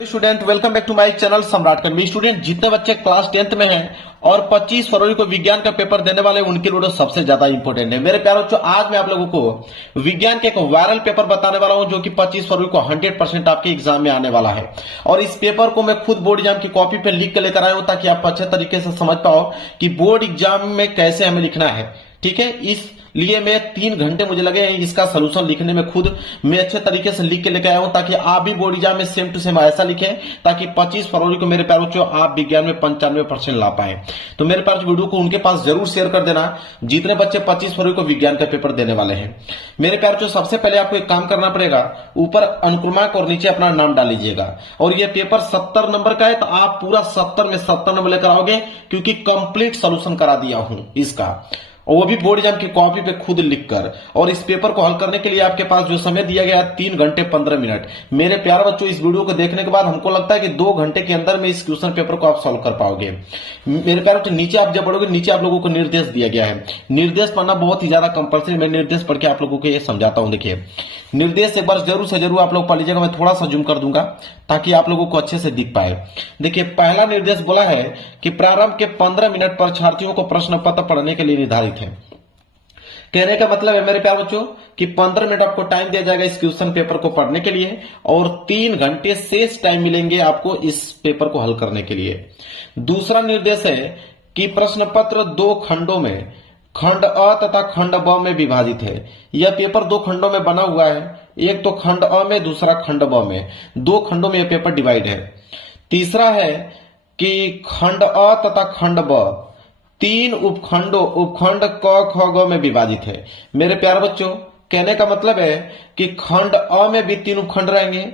Student welcome back to my channel Samrat Karmi. Student जितने बच्चे class 10th में हैं और 25 फरवरी को विज्ञान का पेपर देने वाले उनके लिए सबसे ज्यादा इंपॉर्टेंट है। मेरे प्यारे बच्चों, आज मैं आप लोगों को विज्ञान के एक वायरल पेपर बताने वाला हूं जो कि 25 फरवरी को 100% आपके एग्जाम में आने वाला है। और इस पेपर को मैं खुद बोर्ड एग्जाम की कॉपी पे लिख के लेकर आया हूं ताकि आप अच्छे तरीके से समझ पाओ कि बोर्ड एग्जाम में कैसे हमें लिखना है। ठीक है, इसलिए मैं 3 घंटे मुझे लगे हैं इसका सलूशन लिखने में। खुद मैं अच्छे तरीके से लिख के लेकर आया हूं ताकि आप भी बोर्ड एग्जाम में सेम टू सेम ऐसा लिखें ताकि 25 फरवरी को मेरे प्यारे बच्चों आप विज्ञान में 95% ला पाए। तो मेरे पास वीडियो को उनके पास जरूर शेयर कर देना जितने बच्चे 25 फरवरी को विज्ञान का पेपर देने वाले हैं। मेरे प्यारे बच्चों, सबसे पहले आपको एक काम करना पड़ेगा, ऊपर अनुक्रमांक और नीचे अपना नाम डाल लीजिएगा। और ये पेपर 70 नंबर का है तो आप पूरा 70 में 70 नंबर लेकर आओगे क्योंकि कंप्लीट सोल्यूशन करा दिया हूं इसका, और वो भी बोर्ड एग्जाम की कॉपी पे खुद लिखकर। और इस पेपर को हल करने के लिए आपके पास जो समय दिया गया है 3 घंटे 15 मिनट। मेरे प्यारे बच्चों, इस वीडियो को देखने के बाद हमको लगता है कि 2 घंटे के अंदर में इस क्वेश्चन पेपर को आप सॉल्व कर पाओगे। मेरे प्यारे बच्चों, नीचे आप जब पढ़ोगे नीचे आप लोगों को निर्देश दिया गया है। निर्देश पढ़ना बहुत ही ज्यादा कंपल्सरी। मैं निर्देश पढ़ के आप लोगों को ये समझाता हूं। देखिए, निर्देश एक बार जरूर से जरूर आप लोग पढ़ लीजिएगा। मैं थोड़ा सा जूम कर दूंगा ताकि आप लोगों को अच्छे से दिख पाए। देखिए, पहला निर्देश बोला है कि प्रारंभ के 15 मिनट परीक्षार्थियों को प्रश्न पत्र पढ़ने के लिए निर्धारित है। कहने का मतलब है मेरे प्यारे बच्चों कि 15 मिनट आपको टाइम दिया जाएगा इस क्वेश्चन पेपर को पढ़ने के लिए और 3 घंटे शेष टाइम मिलेंगे आपको इस पेपर को हल करने के लिए। दूसरा निर्देश है कि प्रश्न पत्र 2 खंडों में, खंड अ तथा खंड ब में विभाजित है। यह पेपर 2 खंडों में बना हुआ है, एक तो खंड अ में, दूसरा खंड ब में। 2 खंडों में यह पेपर डिवाइड है। तीसरा है कि खंड अ तथा खंड ब 3 उपखंड क ख ग में विभाजित है। मेरे प्यारे बच्चों, कहने का मतलब है कि खंड अ में भी 3 उपखंड रहेंगे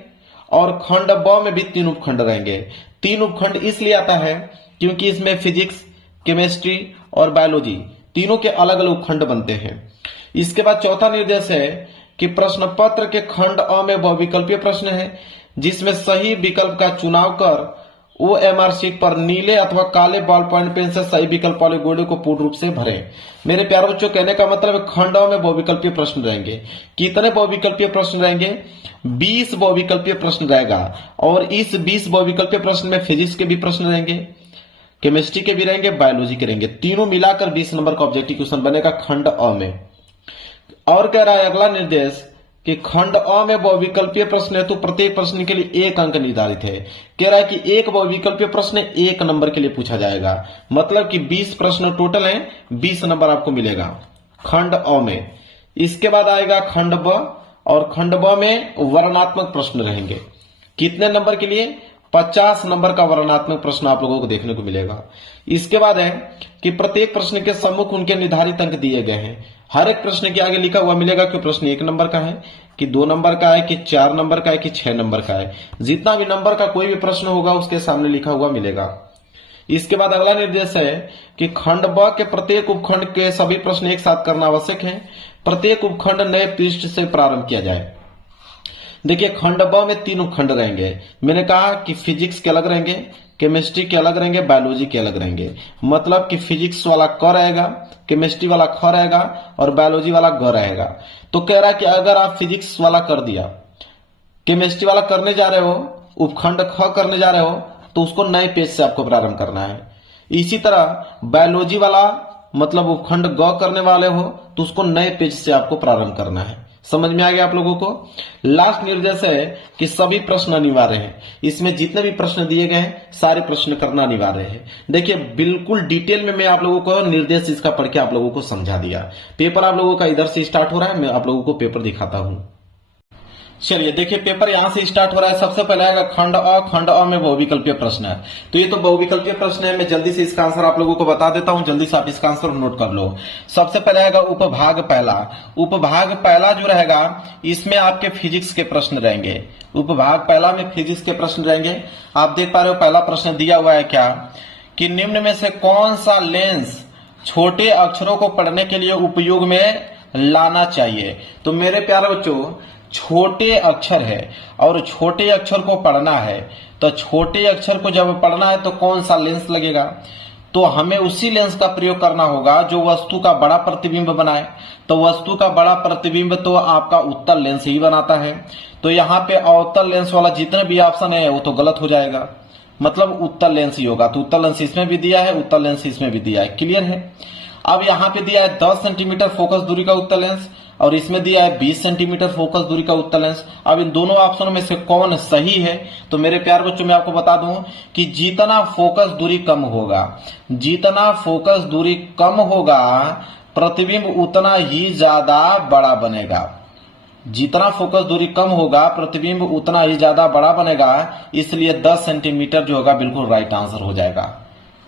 और खंड ब में भी 3 उपखंड रहेंगे। 3 उपखंड इसलिए आता है क्योंकि इसमें फिजिक्स, केमिस्ट्री और बायोलॉजी तीनों के अलग अलग उपखंड बनते हैं। इसके बाद चौथा निर्देश है कि प्रश्न पत्र के खंड अ में बहुविकल्पीय प्रश्न है जिसमें सही विकल्प का चुनाव कर OMR शीट पर नीले अथवा काले बॉल पॉइंट पेन से सही विकल्प वाले गोले को पूर्ण रूप से भरें। मेरे प्यारे बच्चों, कहने का मतलब है खंड अ में बहुविकल्पीय प्रश्न रहेंगे। कितने बहुविकल्पीय प्रश्न रहेंगे? 20 बहुविकल्पीय प्रश्न रहेगा। और इस 20 बहुविकल्पीय प्रश्न में फिजिक्स के भी प्रश्न रहेंगे, केमिस्ट्री के भी रहेंगे, बायोलॉजी के रहेंगे। तीनों मिलाकर 20 नंबर का ऑब्जेक्टिव क्वेश्चन बनेगा खंड अ में। और कह रहा है अगला निर्देश कि खंड अ में बहुविकल्पीय प्रश्न है तो प्रत्येक प्रश्न के लिए 1 अंक निर्धारित है। कह रहा है कि एक बहुविकल्पीय प्रश्न 1 नंबर के लिए पूछा जाएगा, मतलब कि 20 प्रश्न टोटल हैं, 20 नंबर आपको मिलेगा खंड अ में। इसके बाद आएगा खंड ब, और खंड ब में वर्णनात्मक प्रश्न रहेंगे। कितने नंबर के लिए? 50 नंबर का वर्णनात्मक प्रश्न आप लोगों को देखने को मिलेगा। इसके बाद है कि प्रत्येक प्रश्न के सम्मुख उनके निर्धारित अंक दिए गए हैं। हर एक प्रश्न के आगे लिखा हुआ मिलेगा कि प्रश्न 1 नंबर का है, कि 2 नंबर का है, कि 4 नंबर का है, कि 6 नंबर का है। जितना भी नंबर का कोई भी प्रश्न होगा उसके सामने लिखा हुआ मिलेगा। इसके बाद अगला निर्देश है कि खंड ब के प्रत्येक उपखंड के सभी प्रश्न एक साथ करना आवश्यक है। प्रत्येक उपखंड नए पृष्ठ से प्रारंभ किया जाए। देखिए, खंड ब में 3 उपखंड रहेंगे। मैंने कहा कि फिजिक्स के अलग रहेंगे, केमिस्ट्री के अलग रहेंगे, बायोलॉजी के अलग रहेंगे। मतलब कि फिजिक्स वाला क रहेगा, केमिस्ट्री वाला ख रहेगा और बायोलॉजी वाला ग रहेगा। तो कह रहा है कि अगर आप फिजिक्स वाला कर दिया, केमिस्ट्री वाला करने जा रहे हो, उपखंड ख करने जा रहे हो, तो उसको नए पेज से आपको प्रारंभ करना है। इसी तरह बायोलॉजी वाला मतलब उपखंड ग करने वाले हो तो उसको नए पेज से आपको प्रारंभ करना है। समझ में आ गया आप लोगों को? लास्ट निर्देश है कि सभी प्रश्न अनिवार्य हैं। इसमें जितने भी प्रश्न दिए गए हैं सारे प्रश्न करना अनिवार्य है। देखिए, बिल्कुल डिटेल में मैं आप लोगों को निर्देश इसका पढ़ के आप लोगों को समझा दिया। पेपर आप लोगों का इधर से स्टार्ट हो रहा है, मैं आप लोगों को पेपर दिखाता हूं। चलिए देखिए, पेपर यहां से स्टार्ट हो रहा है। सबसे पहले आएगा खंड अ। खंड अ में बहुविकल्पीय प्रश्न है। तो ये तो बहुविकल्पीय प्रश्न है, मैं जल्दी से इसका आंसर आप लोगों को बता देता हूं। जल्दी से आप इसका आंसर नोट कर लो। सबसे पहले आएगा उपभाग पहला। उपभाग पहला जो रहेगा इसमें आपके फिजिक्स के प्रश्न रहेंगे। उपभाग पहला में फिजिक्स के प्रश्न रहेंगे। आप देख पा रहे हो पहला प्रश्न दिया हुआ है क्या, कि निम्न में से कौन सा लेंस छोटे अक्षरों को पढ़ने के लिए उपयोग में लाना चाहिए। तो मेरे प्यारे बच्चों, छोटे अक्षर है और छोटे अक्षर को पढ़ना है, तो छोटे अक्षर को जब पढ़ना है तो कौन सा लेंस लगेगा। तो हमें उसी लेंस का प्रयोग करना होगा जो वस्तु का बड़ा प्रतिबिंब बनाए। तो वस्तु का बड़ा प्रतिबिंब तो आपका उत्तल लेंस ही बनाता है। तो यहाँ पे अवतल लेंस वाला जितने भी ऑप्शन है वो तो गलत हो जाएगा, मतलब उत्तल लेंस ही होगा। तो उत्तल लेंस इसमें भी दिया है, उत्तल लेंस इसमें भी दिया है। क्लियर है। अब यहाँ पे दिया है 10 सेंटीमीटर फोकस दूरी का उत्तल लेंस और इसमें दिया है 20 सेंटीमीटर फोकस दूरी का उत्तल लेंस। अब इन दोनों ऑप्शनों में से कौन सही है? तो मेरे प्यार बच्चों मैं आपको बता दूं कि जितना फोकस दूरी कम होगा, जितना फोकस दूरी कम होगा प्रतिबिंब उतना ही ज्यादा बड़ा बनेगा। जितना फोकस दूरी कम होगा प्रतिबिंब उतना ही ज्यादा बड़ा बनेगा, इसलिए 10 सेंटीमीटर जो होगा बिल्कुल राइट आंसर हो जाएगा।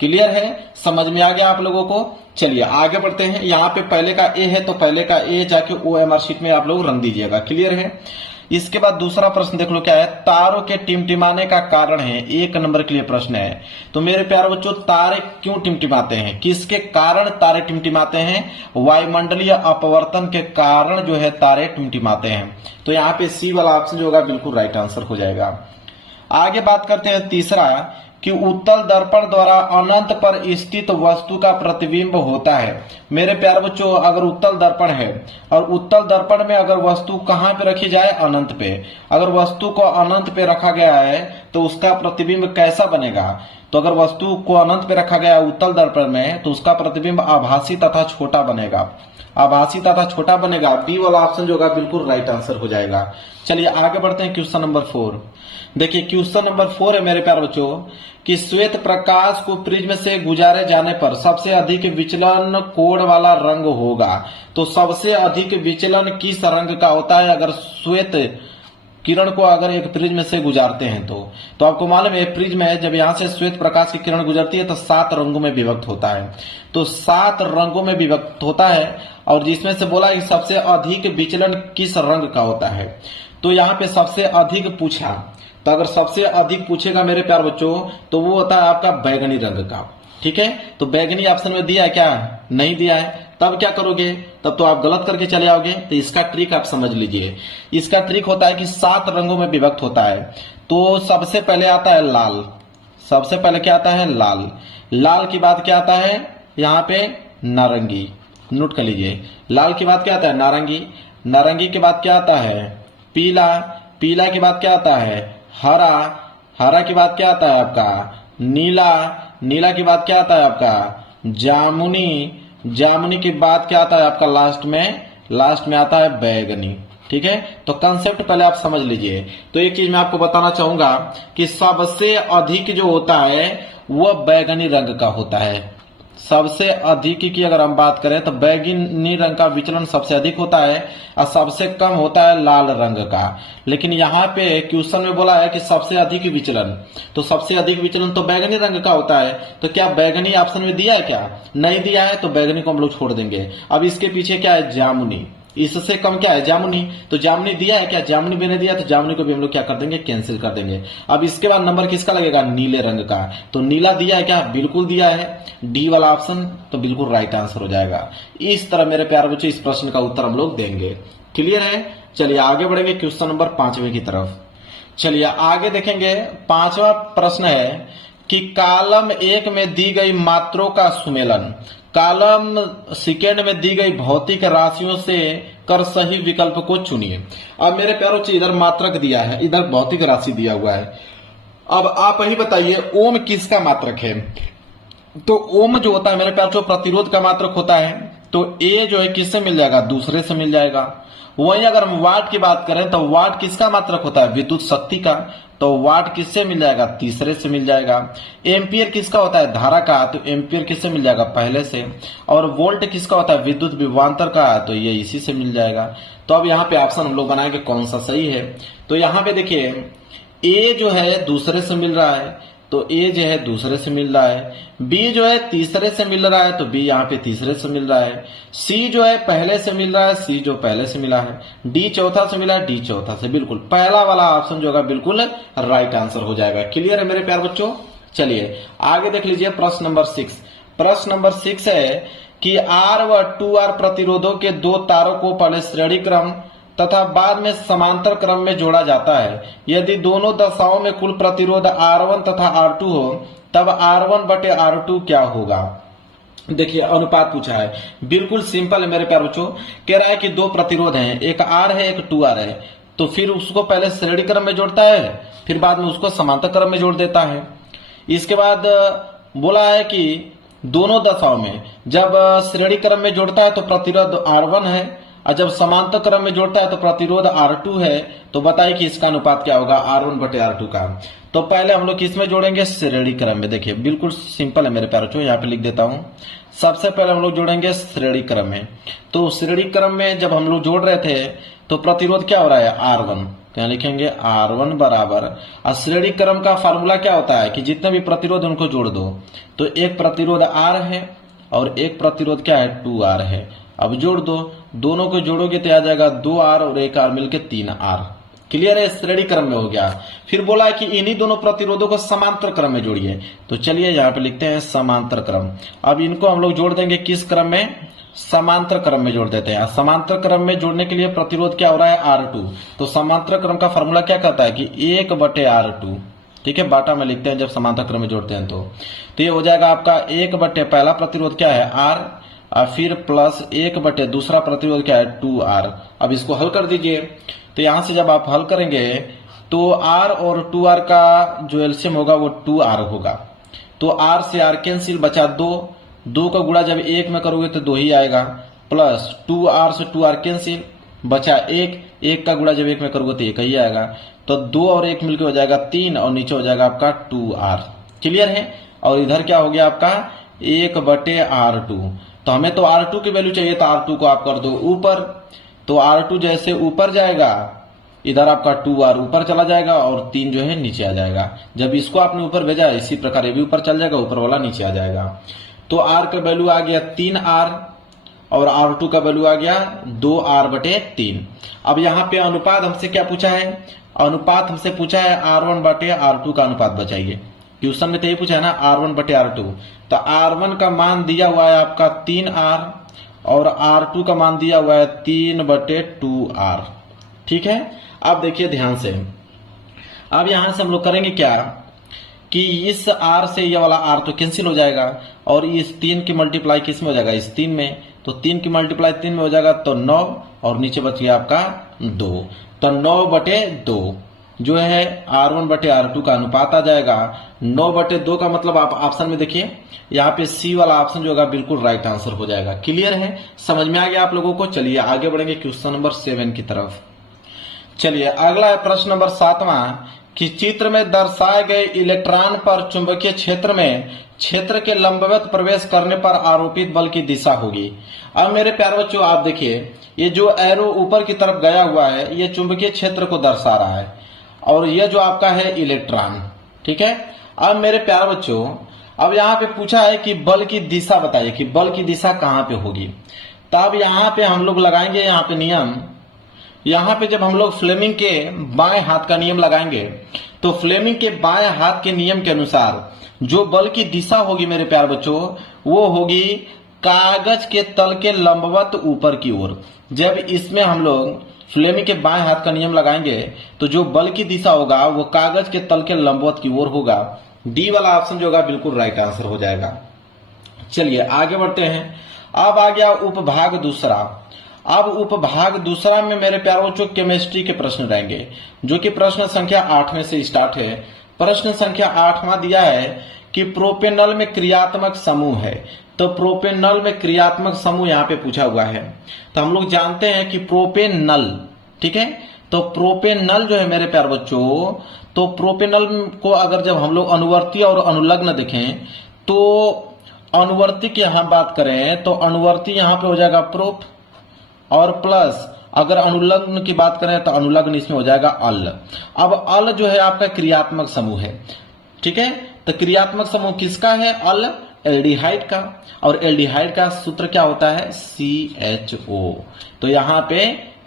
क्लियर है, समझ में आ गया आप लोगों को। चलिए आगे बढ़ते हैं। यहाँ पे पहले का ए है तो पहले का ए जाके OMR शीट में आप लोग रंग दीजिएगा। क्लियर है। इसके बाद दूसरा प्रश्न देख लो क्या है। तारों के टिमटिमाने का कारण है, 1 नंबर के लिए प्रश्न है। तो मेरे प्यारे बच्चों तारे क्यों टिमटिमाते हैं, किसके कारण तारे टिमटिमाते हैं? वायुमंडलीय अपवर्तन के कारण जो है तारे टिमटिमाते हैं। तो यहाँ पे सी वाला ऑप्शन जो होगा बिल्कुल राइट आंसर हो जाएगा। आगे बात करते हैं तीसरा कि उत्तल दर्पण द्वारा अनंत पर स्थित वस्तु का प्रतिबिंब होता है। मेरे प्यारे बच्चों अगर उत्तल दर्पण है और उत्तल दर्पण में अगर वस्तु कहां पे रखी जाए? अनंत पे। अगर वस्तु को अनंत पे रखा गया है तो उसका प्रतिबिंब कैसा बनेगा? तो अगर वस्तु को अनंत पे रखा गया है उत्तल दर्पण में तो उसका प्रतिबिंब आभासी तथा छोटा बनेगा। आभासी तथा छोटा बनेगा। बी वाला ऑप्शन जो होगा बिल्कुल राइट आंसर हो जाएगा। चलिए आगे बढ़ते हैं क्वेश्चन नंबर 4। देखिए क्वेश्चन नंबर 4 है मेरे प्यारे बच्चों कि श्वेत प्रकाश को प्रिज्म से गुजारे जाने पर सबसे अधिक विचलन कोण वाला रंग होगा। तो सबसे अधिक विचलन किस रंग का होता है अगर श्वेत किरण को अगर एक प्रिज्म से गुजारते हैं तो आपको मालूम है प्रिज्म है जब यहां से श्वेत प्रकाश की किरण गुजरती है तो 7 रंगों में विभक्त होता है। तो 7 रंगों में विभक्त होता है और जिसमें से बोला कि सबसे अधिक विचलन किस रंग का होता है। तो यहाँ पे सबसे अधिक पूछा, तो अगर सबसे अधिक पूछेगा मेरे प्यार बच्चों तो वो होता है आपका बैगनी रंग का। ठीक है, तो बैगनी ऑप्शन में दिया है क्या? नहीं दिया है। तब क्या करोगे? तब तो आप गलत करके चले आओगे। तो इसका ट्रिक आप समझ लीजिए। इसका ट्रिक होता है कि 7 रंगों में विभक्त होता है। तो सबसे पहले आता है लाल। सबसे पहले क्या आता है? लाल। लाल के बाद क्या आता है? यहाँ पे नारंगी। नोट कर लीजिए। लाल के बाद क्या आता है? नारंगी। नारंगी के बाद क्या आता है? पीला। पीला के बाद क्या आता है? हरा। हरा के बाद क्या आता है आपका? नीला। नीला के बाद क्या आता है आपका? जामुनी। जामुनी के बाद क्या आता है आपका? लास्ट में आता है बैगनी। ठीक है, तो कंसेप्ट पहले आप समझ लीजिए। तो एक चीज मैं आपको बताना चाहूंगा कि सबसे अधिक जो होता है वह बैगनी रंग का होता है। सबसे अधिक की अगर हम बात करें तो बैगनी रंग का विचलन सबसे अधिक होता है और सबसे कम होता है लाल रंग का। लेकिन यहाँ पे क्वेश्चन में बोला है कि सबसे अधिक विचलन, तो सबसे अधिक विचलन तो बैगनी रंग का होता है। तो क्या बैगनी ऑप्शन में दिया है क्या? नहीं दिया है, तो बैगनी को हम लोग छोड़ देंगे। अब इसके पीछे क्या है? जामुनी। इससे कम क्या है? जामुनी। तो जामुनी दिया है क्या? जामुनी भी नहीं दिया, तो जामुनी को भी हम लोग क्या कर देंगे? कैंसिल कर देंगे। अब इसके बाद नंबर किसका लगेगा? नीले रंग का। तो नीला दिया है क्या? बिल्कुल दिया है। डी वाला ऑप्शन तो बिल्कुल राइट आंसर हो जाएगा। इस तरह मेरे प्यारे बच्चों इस प्रश्न का उत्तर हम लोग देंगे। क्लियर है। चलिए आगे बढ़ेंगे क्वेश्चन नंबर 5वें की तरफ। चलिए आगे देखेंगे। 5वां प्रश्न है कि कॉलम 1 में दी गई मात्रों का सुमेलन कॉलम सेकेंड में दी गई भौतिक राशियों से कर सही विकल्प को चुनिए। अब मेरे प्यारों से इधर मात्रक दिया है, इधर भौतिक राशि दिया हुआ है। अब आप ही बताइए ओम किसका मात्रक है? तो ओम जो होता है मेरे प्यारों प्रतिरोध का मात्रक होता है। तो ए जो है किससे मिल जाएगा? दूसरे से मिल जाएगा। वहीं अगर हम वाट की बात करें तो वाट किसका मात्रक होता है? विद्युत शक्ति का। तो वाट किससे मिल जाएगा? तीसरे से मिल जाएगा। एम्पियर किसका होता है? धारा का। तो एम्पियर किससे मिल जाएगा? पहले से। और वोल्ट किसका होता है? विद्युत विभवांतर का। तो ये इसी से मिल जाएगा। तो अब यहाँ पे ऑप्शन हम लोग बनाएंगे कौन सा सही है। तो यहाँ पे देखिए ए जो है दूसरे से मिल रहा है, तो ए जो है दूसरे से मिल रहा है। बी जो है तीसरे से मिल रहा है, तो बी यहाँ पे तीसरे से मिल रहा है। सी जो है पहले से मिल रहा है, सी जो पहले से मिला है। डी चौथा से मिला है, डी चौथा से। बिल्कुल पहला वाला ऑप्शन जो होगा बिल्कुल राइट आंसर हो जाएगा। क्लियर है मेरे प्यारे बच्चों। चलिए आगे देख लीजिए प्रश्न नंबर 6। प्रश्न नंबर 6 है कि R व 2R प्रतिरोधों के 2 तारों को पहले श्रेणी क्रम तथा बाद में समांतर क्रम में जोड़ा जाता है। यदि दोनों दशाओं में कुल प्रतिरोध R1 तथा R2 हो तब R1 बटे R2 क्या होगा। देखिए अनुपात पूछा है, बिल्कुल सिंपल है मेरे प्यारे बच्चों। कह रहा है कि दो प्रतिरोध हैं, एक R है एक 2R है, तो फिर उसको पहले श्रेणी क्रम में जोड़ता है, फिर बाद में उसको समांतर क्रम में जोड़ देता है। इसके बाद बोला है कि दोनों दशाओं में जब श्रेणी क्रम में जोड़ता है तो प्रतिरोध R1 है, और जब समांतर क्रम में जोड़ता है तो प्रतिरोध R2 है। तो बताइए कि इसका अनुपात क्या होगा R1 बटे R2 का। तो पहले हम लोग किसमें जोड़ेंगे, श्रेणी क्रम में। देखिए बिल्कुल सिंपल है मेरे प्यारे बच्चों, यहाँ पे लिख देता हूं। सबसे पहले हम लोग जोड़ेंगे श्रेणी क्रम में। तो श्रेणी क्रम में जब हम लोग जोड़ रहे थे तो प्रतिरोध क्या हो रहा है R1, तो यहाँ लिखेंगे R1 बराबर, और श्रेणी क्रम का फार्मूला क्या होता है कि जितने भी प्रतिरोध उनको जोड़ दो। तो एक प्रतिरोध R है और एक प्रतिरोध क्या है 2R है। अब जोड़ दो, दोनों को जोड़ोगे तो आ जाएगा 2R और 1R मिलके 3R। क्लियर है, श्रेणी क्रम में हो गया। फिर बोला है कि इन्हीं दोनों प्रतिरोधों को समांतर क्रम में जोड़िए। तो चलिए यहाँ पे लिखते हैं समांतर क्रम। अब इनको हम लोग जोड़ देंगे किस क्रम में, समांतर क्रम में जोड़ देते हैं। समांतर क्रम में जोड़ने के लिए प्रतिरोध क्या हो रहा है R2, तो समांतर क्रम का फॉर्मूला क्या कहता है कि 1 बटे R2। ठीक है, बाटा में लिखते हैं जब समांतर क्रम में जोड़ते हैं तो ये हो जाएगा आपका 1 बटे पहला प्रतिरोध क्या है R, और फिर प्लस 1 बटे दूसरा प्रतिरोध क्या है 2R। अब इसको हल कर दीजिए। तो यहां से जब आप हल करेंगे तो R और 2R का जो एलसीएम होगा वो 2R होगा। तो R से R कैंसिल, बचा 2 का गुणा जब 1 में करोगे तो 2 ही आएगा, प्लस 2R से 2R कैंसिल, बचा 1 का गुणा जब 1 में करोगे तो 1 ही आएगा। तो 2 और 1 मिलकर हो जाएगा 3 और नीचे हो जाएगा आपका 2R। क्लियर है। और इधर क्या हो गया आपका 1 बटे R2। तो हमें तो R2 की वैल्यू चाहिए, तो R2 को आप कर दो ऊपर। तो R2 जैसे ऊपर जाएगा इधर आपका 2R ऊपर चला जाएगा और 3 जो है नीचे आ जाएगा। जब इसको आपने ऊपर भेजा इसी प्रकार ये भी ऊपर चल जाएगा, ऊपर वाला नीचे आ जाएगा। तो R का वैल्यू आ गया 3R और R2 का वैल्यू आ गया 2R बटे 3। अब यहाँ पे अनुपात हमसे क्या पूछा है, अनुपात हमसे पूछा है R1 बटे R2 का अनुपात बताइए। क्वेश्चन में तो ये पूछा है ना R1 बटे R2। तो R1 का मान दिया हुआ है आपका 3R और R2 का मान दिया हुआ है 3 बटे 2R। ठीक है। अब देखिए ध्यान से, अब यहां से हम लोग करेंगे क्या कि इस R से ये वाला R तो कैंसिल हो जाएगा और इस 3 की मल्टीप्लाई किस में हो जाएगा, इस 3 में। तो 3 की मल्टीप्लाई 3 में हो जाएगा तो 9 और नीचे बच गया आपका 2। तो 9 बटे 2 जो है R1 बटे R2 का अनुपात आ जाएगा। 9 बटे 2 का मतलब आप ऑप्शन में देखिए यहाँ पे सी वाला ऑप्शन जो होगा बिल्कुल राइट आंसर हो जाएगा। क्लियर है, समझ में आ गया आप लोगों को। चलिए आगे बढ़ेंगे क्वेश्चन नंबर 7 की तरफ। चलिए अगला है प्रश्न नंबर 7वां कि चित्र में दर्शाए गए इलेक्ट्रॉन पर चुंबकीय क्षेत्र के लंबवत प्रवेश करने पर आरोपित बल की दिशा होगी। अब मेरे प्यारे बच्चों आप देखिए ये जो एरो ऊपर की तरफ गया हुआ है ये चुंबकीय क्षेत्र को दर्शा रहा है और ये जो आपका है इलेक्ट्रॉन। ठीक है। अब मेरे प्यारे बच्चों अब यहाँ पे पूछा है कि बल की दिशा बताइए कि बल की दिशा कहाँ पे होगी। तो अब यहाँ पे हम लोग लगाएंगे यहाँ पे नियम। यहाँ पे जब हम लोग फ्लेमिंग के बाएं हाथ का नियम लगाएंगे तो फ्लेमिंग के बाएं हाथ के नियम के अनुसार जो बल की दिशा होगी मेरे प्यारे बच्चों वो होगी कागज के तल के लंबवत ऊपर की ओर। जब इसमें हम लोग फ्लेमिंग के बाएं हाथ का नियम लगाएंगे तो जो बल की दिशा होगा वो कागज के तल के लंबवत की ओर होगा। डी वाला ऑप्शन जो होगा बिल्कुल राइट आंसर हो जाएगा। चलिए आगे बढ़ते हैं। अब आ गया उपभाग दूसरा। अब उपभाग दूसरा में मेरे प्यारे बच्चों केमिस्ट्री के प्रश्न रहेंगे जो कि प्रश्न संख्या 8 में से स्टार्ट है। प्रश्न संख्या 8वां दिया है कि प्रोपेनल में क्रियात्मक समूह है। तो प्रोपेनल में क्रियात्मक समूह यहाँ पे पूछा हुआ है। तो हम लोग जानते हैं कि प्रोपेनल, ठीक है, तो प्रोपेनल जो है मेरे प्यारे बच्चों, तो प्रोपेनल को अगर जब हम लोग अनुवर्ती और अनुलग्न देखें तो अनुवर्ती की यहां बात करें तो अनुवर्ती यहां पे हो जाएगा प्रोप और प्लस अगर अनुलग्न की बात करें तो अनुलग्न इसमें हो जाएगा अल। अब अल जो है आपका क्रियात्मक समूह है। ठीक है। तो क्रियात्मक समूह किसका है, अल एल्डिहाइड का। और एल्डिहाइड का सूत्र क्या होता है CHO। तो यहाँ पे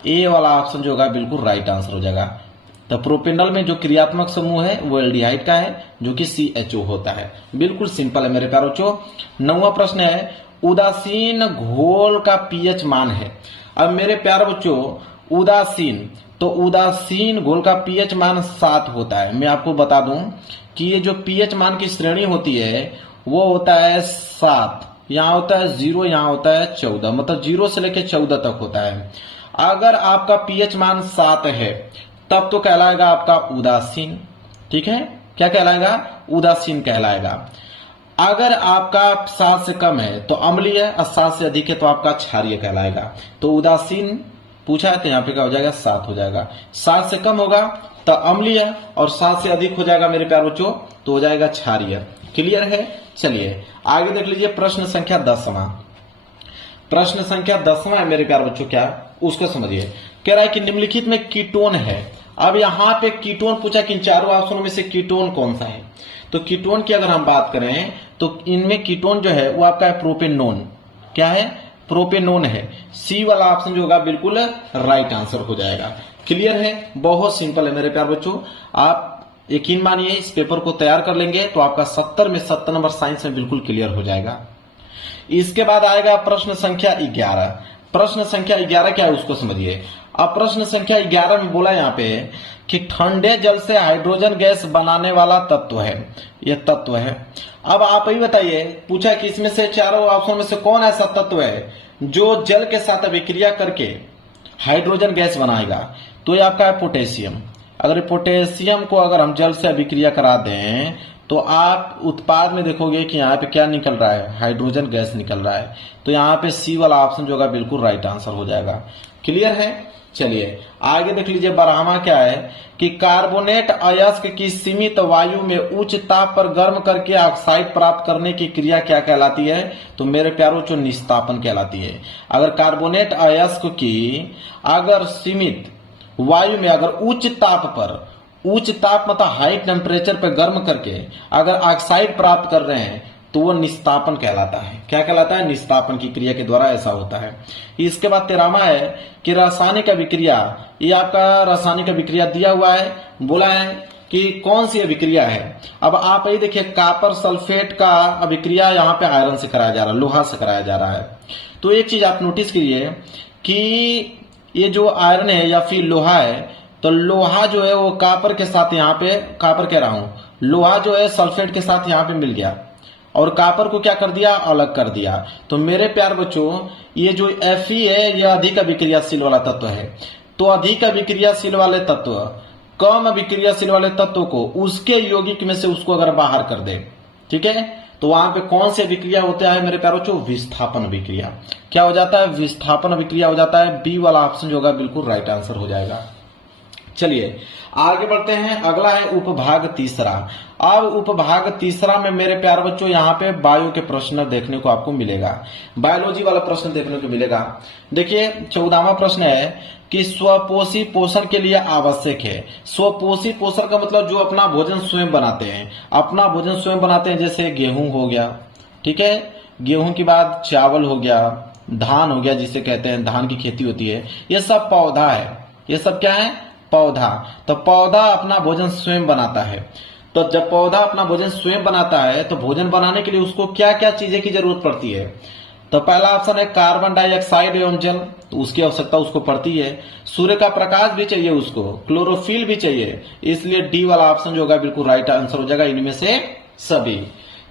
ए वाला ऑप्शन जो होगा बिल्कुल राइट आंसर हो जाएगा। तो प्रोपेनल में जो क्रियात्मक समूह है वो एल्डिहाइड का है जो कि CHO होता है। बिल्कुल सिंपल है मेरे प्यारे बच्चों। 9वां प्रश्न है उदासीन घोल का pH मान है। अब मेरे प्यारे बच्चों उदासीन, तो उदासीन घोल का पीएच मान 7 होता है। मैं आपको बता दूं कि ये जो पीएच मान की श्रेणी होती है वो होता है 7, यहाँ होता है 0, यहाँ होता है 14, मतलब 0 से लेकर 14 तक होता है। अगर आपका पीएच मान 7 है तब तो कहलाएगा आपका उदासीन, ठीक है, क्या कहलाएगा, उदासीन कहलाएगा। अगर आपका 7 से कम है तो अम्लीय, और 7 से अधिक है तो आपका क्षारीय कहलाएगा। तो उदासीन पूछा है तो यहाँ पे क्या हो जाएगा, 7 हो जाएगा। 7 से कम होगा तो अम्लीय, और 7 से अधिक हो जाएगा मेरे प्यारे बच्चों तो हो जाएगा क्षारीय। क्लियर है। चलिए आगे देख लीजिए प्रश्न संख्या 10वां। प्रश्न संख्या 10वां है मेरे प्यारे बच्चों, क्या उसको समझिए। कह रहा है कि निम्नलिखित में कीटोन है। अब यहाँ पे कीटोन पूछा कि इन चारों ऑप्शनों में से कीटोन कौन सा है। तो कीटोन की अगर हम बात करें तो इनमें कीटोन जो है वो आपका है प्रोपेनोन। क्या है, प्रोपेनोन है। सी वाला ऑप्शन जो होगा बिल्कुल राइट आंसर हो जाएगा। क्लियर है, बहुत सिंपल है मेरे प्यारे बच्चों। आप यकीन मानिए इस पेपर को तैयार कर लेंगे तो आपका 70 में 70 नंबर साइंस में बिल्कुल क्लियर हो जाएगा। इसके बाद आएगा प्रश्न संख्या 11। प्रश्न संख्या 11 क्या है उसको समझिए। अब प्रश्न संख्या 11 में बोला यहाँ पे कि ठंडे जल से हाइड्रोजन गैस बनाने वाला तत्व है, यह तत्व है। अब आप ही बताइए, पूछा कि इसमें से चारों ऑप्शन में से कौन ऐसा तत्व है जो जल के साथ अभिक्रिया करके हाइड्रोजन गैस बनाएगा। तो ये आपका है पोटेशियम। अगर पोटेशियम को अगर हम जल से अभिक्रिया करा दें तो आप उत्पाद में देखोगे कि यहाँ पे क्या निकल रहा है, हाइड्रोजन गैस निकल रहा है। तो यहाँ पे सी वाला ऑप्शन जो होगा बिल्कुल राइट आंसर हो जाएगा। क्लियर है। चलिए आगे देख लीजिए 12वां क्या है कि कार्बोनेट अयस्क की सीमित वायु में उच्च ताप पर गर्म करके ऑक्साइड प्राप्त करने की क्रिया क्या कहलाती है। तो मेरे प्यारों जो निस्तापन कहलाती है। अगर कार्बोनेट अयस्क की अगर सीमित वायु में अगर उच्च ताप मतलब हाई टेम्परेचर पे गर्म करके अगर ऑक्साइड प्राप्त कर रहे हैं तो वो निस्तापन कहलाता है। क्या कहलाता है, निस्तापन की क्रिया के द्वारा ऐसा होता है। इसके बाद 13वां है कि रासायनिक अभिक्रिया। ये आपका रासायनिक अभिक्रिया दिया हुआ है, बोला है कि कौन सी अभिक्रिया है। अब आप ये देखिए कॉपर सल्फेट का अभिक्रिया यहाँ पे आयरन से कराया जा रहा है, लोहा से कराया जा रहा है। तो एक चीज आप नोटिस करिए कि ये जो आयरन है या फिर लोहा है, तो लोहा जो है वो कॉपर के साथ यहाँ पे, कॉपर कह रहा हूं, लोहा जो है सल्फेट के साथ यहाँ पे मिल गया और कॉपर को क्या कर दिया, अलग कर दिया। तो मेरे प्यार बच्चों ये जो Fe है यह अधिक अभिक्रियाशील वाला तत्व है। तो अधिक अभिक्रियाशील वाले तत्व कम अभिक्रियाशील वाले तत्व को उसके यौगिक में से उसको अगर बाहर कर दे, ठीक है, तो वहां पे कौन सी अभिक्रिया होता है मेरे प्यारे बच्चों, विस्थापन अभिक्रिया। क्या हो जाता है, विस्थापन अभिक्रिया हो जाता है। बी वाला ऑप्शन जो होगा बिल्कुल राइट आंसर हो जाएगा। चलिए आगे बढ़ते हैं। अगला है उपभाग तीसरा। अब उपभाग तीसरा में मेरे प्यारे बच्चों यहाँ पे बायो के प्रश्न देखने को आपको मिलेगा, बायोलॉजी वाला प्रश्न देखने को मिलेगा। देखिए 14वां प्रश्न है कि स्वपोषी पोषण के लिए आवश्यक है। स्वपोषी पोषण का मतलब जो अपना भोजन स्वयं बनाते हैं, अपना भोजन स्वयं बनाते हैं। जैसे गेहूं हो गया, ठीक है, गेहूं के बाद चावल हो गया, धान हो गया जिसे कहते हैं धान की खेती होती है। ये सब पौधा है, ये सब क्या है, पौधा। तो पौधा अपना भोजन स्वयं बनाता है। तो जब पौधा अपना भोजन स्वयं बनाता है तो भोजन बनाने के लिए उसको क्या क्या चीजें की जरूरत पड़ती है। तो पहला ऑप्शन है कार्बन डाइऑक्साइड एवं जल, तो उसकी आवश्यकता उसको पड़ती है। सूर्य का प्रकाश भी चाहिए उसको, क्लोरोफिल भी चाहिए, इसलिए डी वाला ऑप्शन जो होगा बिल्कुल राइट आंसर हो जाएगा इनमें से सभी।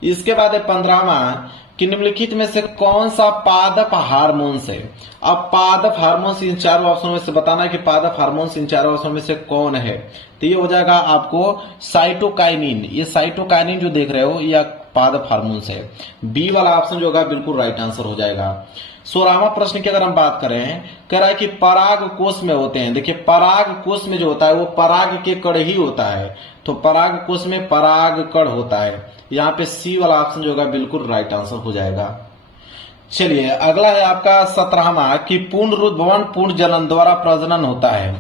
इसके बाद है 15वां कि निम्नलिखित में से कौन सा पादप हार्मोन्स है। अब पादप हार्मोन्स इन चारों ऑप्शनों में से बताना है कि पादप हार्मोन्स इन चारों ऑप्शनों में से कौन है। तो ये हो जाएगा आपको साइटोकाइनिन। ये साइटोकाइनिन जो देख रहे हो यह पादप हार्मोन्स है। बी वाला ऑप्शन जो होगा बिल्कुल राइट आंसर हो जाएगा। 16वां प्रश्न की अगर हम बात करें, कह रहा है कि पराग कोष में होते हैं। देखिए पराग कोष में जो होता है वो पराग के कण ही होता है। तो पराग कोष में पराग कण होता है। यहाँ पे सी वाला ऑप्शन जो होगा बिल्कुल राइट आंसर हो जाएगा। चलिए अगला है आपका 17वां कि पूर्णरूप भवन पूर्ण जनन द्वारा प्रजनन होता है।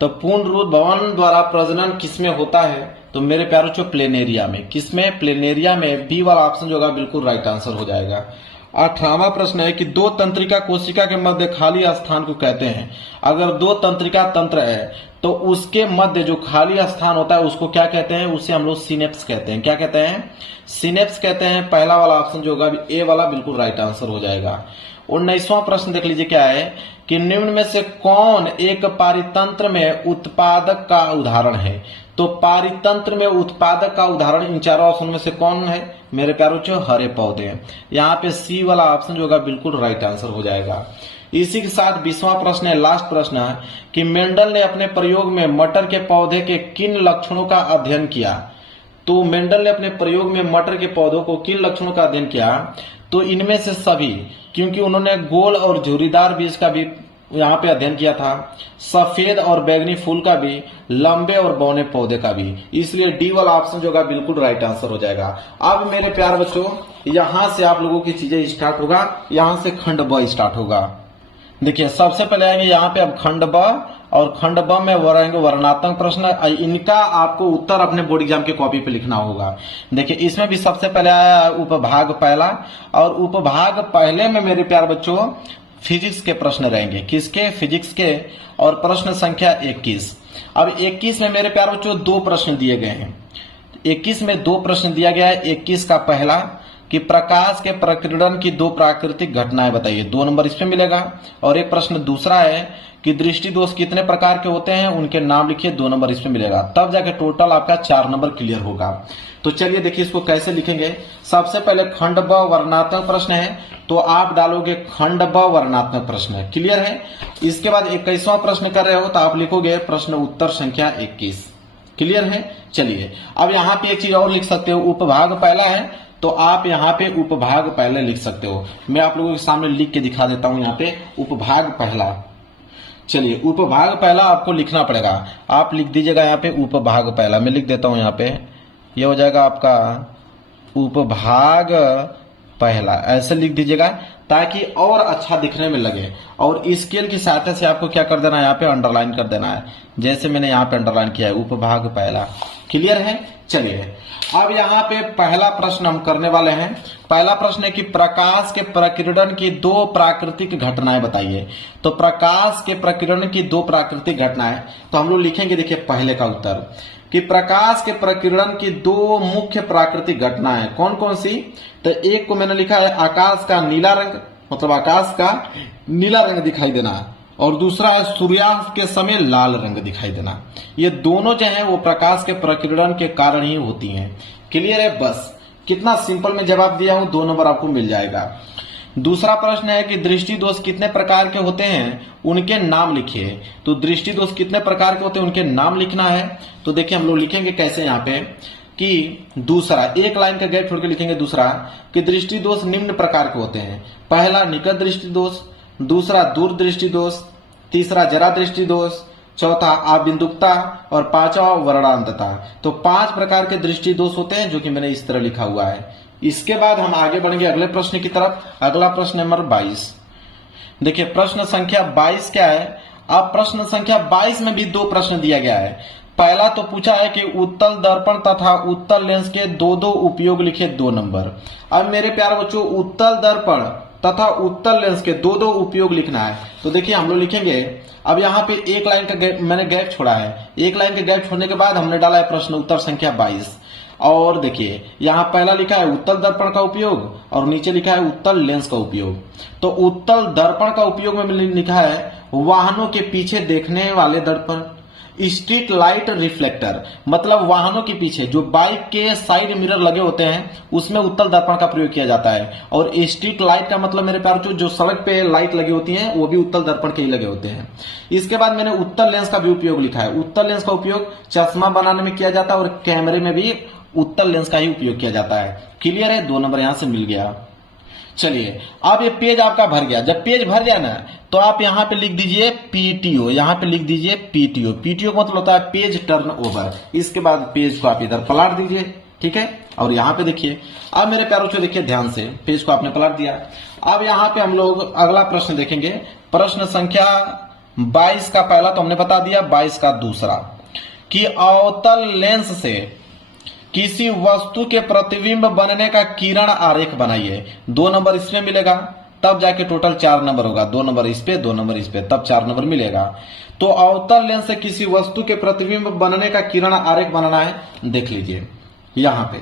तो पूर्णरूप भवन द्वारा प्रजनन किसमें होता है, तो मेरे प्यारों चो प्लेनेरिया में। किसमें, प्लेनेरिया में। बी वाला ऑप्शन जो होगा बिल्कुल राइट आंसर हो जाएगा। 18वां प्रश्न है कि दो तंत्रिका कोशिका के मध्य खाली स्थान को कहते हैं। अगर दो तंत्रिका तंत्र है तो उसके मध्य जो खाली स्थान होता है उसको क्या कहते हैं, उसे हम लोग सिनेप्स कहते हैं। क्या कहते हैं, सिनेप्स कहते हैं। पहला वाला ऑप्शन जो होगा ए वाला बिल्कुल राइट आंसर हो जाएगा। 19वां प्रश्न देख लीजिए क्या है कि निम्न में से कौन एक पारितंत्र में उत्पादक का उदाहरण है। तो पारितंत्र में उत्पादक का उदाहरण इन चारों ऑप्शन में से कौन है मेरे प्यारों बच्चों, हरे पौधे हैं। यहाँ पे सी वाला ऑप्शन जो होगा बिल्कुल राइट आंसर हो जाएगा। इसी के साथ 20वां प्रश्न है, लास्ट प्रश्न है कि मेंडल ने अपने प्रयोग में मटर के पौधे के किन लक्षणों का अध्ययन किया। तो मेंडल ने अपने प्रयोग में मटर के पौधों को किन लक्षणों का अध्ययन किया, तो इनमें से सभी, क्योंकि उन्होंने गोल और झुर्रीदार बीज का भी यहाँ पे अध्ययन किया था, सफेद और बैगनी फूल का भी, लंबे और बौने पौधे का भी, इसलिए डी वाला ऑप्शन जो होगा बिल्कुल राइट आंसर हो जाएगा। अब मेरे प्यार बच्चों यहां से आप लोगों की चीजें स्टार्ट होगा, यहां से खंड ब स्टार्ट होगा। देखिए सबसे पहले आएंगे यहाँ पे अब खंड ब, और खंड ब में रहेंगे वर्णात्मक प्रश्न। इनका आपको उत्तर अपने बोर्ड एग्जाम की कॉपी पे लिखना होगा। देखिए इसमें भी सबसे पहले आया उपभाग पहला, और उपभाग पहले में मेरे प्यार बच्चों फिजिक्स के प्रश्न रहेंगे। किसके? फिजिक्स के, और प्रश्न संख्या 21। अब 21 में मेरे प्यार बच्चों 2 प्रश्न दिए गए हैं। 21 में 2 प्रश्न दिया गया है। 21 का पहला कि प्रकाश के प्रकीर्णन की 2 प्राकृतिक घटनाएं बताइए, 2 नंबर इसमें मिलेगा। और एक प्रश्न दूसरा है कि दृष्टि दोष कितने प्रकार के होते हैं, उनके नाम लिखिए, 2 नंबर इसमें मिलेगा। तब जाके टोटल आपका 4 नंबर क्लियर होगा। तो चलिए देखिए इसको कैसे लिखेंगे। सबसे पहले खंड ब वर्णात्मक प्रश्न है, तो आप डालोगे खंड ब वर्णात्मक प्रश्न, क्लियर है। इसके बाद 21वां प्रश्न कर रहे हो तो आप लिखोगे प्रश्न उत्तर संख्या 21, क्लियर है। चलिए अब यहाँ पे एक चीज और लिख सकते हो, उपभाग पहला है तो आप यहाँ पे उपभाग पहले लिख सकते हो। मैं आप लोगों के सामने लिख के दिखा देता हूं यहाँ पे उपभाग पहला। चलिए उपभाग पहला आपको लिखना पड़ेगा, आप लिख दीजिएगा यहाँ पे उपभाग पहला। मैं लिख देता हूं यहाँ पे, ये हो जाएगा आपका उपभाग पहला, ऐसे लिख दीजिएगा ताकि और अच्छा दिखने में लगे। और स्केल की सहायता से आपको क्या कर देना है, यहाँ पे अंडरलाइन कर देना है, जैसे मैंने यहाँ पे अंडरलाइन किया है, उपभाग पहला, क्लियर है। चलिए अब यहाँ पे पहला प्रश्न हम करने वाले हैं। पहला प्रश्न है कि प्रकाश के प्रकीर्णन की 2 प्राकृतिक घटनाएं बताइए। तो प्रकाश के प्रकीर्णन की 2 प्राकृतिक घटनाएं, तो हम लोग लिखेंगे, देखिए पहले का उत्तर कि प्रकाश के प्रकीर्णन की 2 मुख्य प्राकृतिक घटनाएं कौन कौन सी। तो एक को मैंने लिखा है आकाश का नीला रंग, मतलब आकाश का नीला रंग दिखाई देना, और दूसरा है सूर्यास्त के समय लाल रंग दिखाई देना। ये दोनों जो है वो प्रकाश के प्रकीर्णन के कारण ही होती हैं, क्लियर है। बस कितना सिंपल में जवाब दिया हूं, 2 नंबर आपको मिल जाएगा। दूसरा प्रश्न है कि दृष्टि दोष कितने प्रकार के होते हैं, उनके नाम लिखिए। तो दृष्टि दोष कितने प्रकार के होते हैं, उनके नाम लिखना है। तो देखिए हम लोग लिखेंगे कैसे यहाँ पे कि दूसरा, एक लाइन का गैप छोड़ के लिखेंगे दूसरा कि दृष्टि दोष निम्न प्रकार के होते हैं। पहला निकट दृष्टि दोष, दूसरा दूर दृष्टि दोष, तीसरा जरा दृष्टि दोष, चौथा आबिंदुकता, और 5वां वर्णांतता। तो 5 प्रकार के दृष्टि दोष होते हैं, जो कि मैंने इस तरह लिखा हुआ है। इसके बाद हम आगे बढ़ेंगे अगले प्रश्न की तरफ। अगला प्रश्न नंबर 22। देखिए प्रश्न संख्या 22 क्या है। अब प्रश्न संख्या 22 में भी 2 प्रश्न दिया गया है। पहला तो पूछा है कि उत्तल दर्पण तथा उत्तल लेंस के 2 उपयोग लिखे, 2 नंबर। अब मेरे प्यारे बच्चों उत्तल दर्पण तथा उत्तल लेंस के 2 उपयोग लिखना है। तो देखिए हम लोग लिखेंगे, अब यहाँ पे एक लाइन का गैप मैंने गैप छोड़ा है। एक लाइन का गैप छोड़ने के बाद हमने डाला है प्रश्न उत्तर संख्या 22। और देखिए यहाँ पहला लिखा है उत्तल दर्पण का उपयोग, और नीचे लिखा है उत्तल लेंस का उपयोग। तो उत्तल दर्पण का उपयोग में लिखा है वाहनों के पीछे देखने वाले दर्पण, स्ट्रीट लाइट रिफ्लेक्टर, मतलब वाहनों के पीछे जो बाइक के साइड मिरर लगे होते हैं उसमें उत्तल दर्पण का प्रयोग किया जाता है। और स्ट्रीट लाइट का मतलब मेरे प्यार जो सड़क पे लाइट लगी होती हैं वो भी उत्तल दर्पण के ही लगे होते हैं। इसके बाद मैंने उत्तल लेंस का भी उपयोग लिखा है। उत्तल लेंस का उपयोग चश्मा बनाने में किया जाता है, और कैमरे में भी उत्तल लेंस का ही उपयोग किया जाता है, क्लियर है। 2 नंबर यहां से मिल गया। चलिए अब ये पेज आपका भर गया। जब पेज भर जाए ना तो आप यहाँ पे लिख दीजिए पीटीओ, यहाँ पे लिख दीजिए पीटीओ। पीटीओ का मतलब होता है पेज टर्न ओवर। इसके बाद पेज को आप इधर पलट दीजिए, ठीक है। और यहाँ पे देखिए, अब मेरे प्यारों को देखिए ध्यान से, पेज को आपने पलट दिया। अब यहाँ पे हम लोग अगला प्रश्न देखेंगे। प्रश्न संख्या 22 का पहला तो हमने बता दिया, 22 का दूसरा कि अवतल लेंस से किसी वस्तु के प्रतिबिंब बनने का किरण आरेख बनाइए। 2 नंबर इसमें मिलेगा, तब जाके टोटल 4 नंबर होगा। 2 नंबर इस पे, 2 नंबर इस पे, तब 4 नंबर मिलेगा। तो अवतल लेंस से किसी वस्तु के प्रतिबिंब बनने का किरण आरेख बनाना है। देख लीजिए यहाँ पे,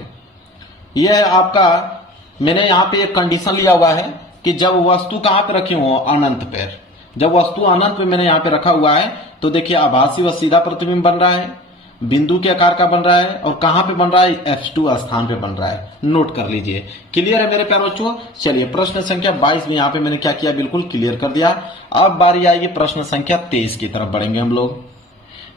यह है आपका, मैंने यहाँ पे एक कंडीशन लिया हुआ है कि जब वस्तु कहां पे रखी हो, अनंत पर। जब वस्तु अनंत पे मैंने यहाँ पे रखा हुआ है तो देखिए आभासी व सीधा प्रतिबिंब बन रहा है, बिंदु के आकार का बन रहा है और कहां पे बन रहा है, F2 स्थान पे बन रहा है। नोट कर लीजिए। क्लियर है मेरे प्यारे बच्चों। चलिए प्रश्न संख्या 22 में यहाँ पे मैंने क्या किया, बिल्कुल क्लियर कर दिया। अब बारी आएगी प्रश्न संख्या 23 की तरफ बढ़ेंगे हम लोग।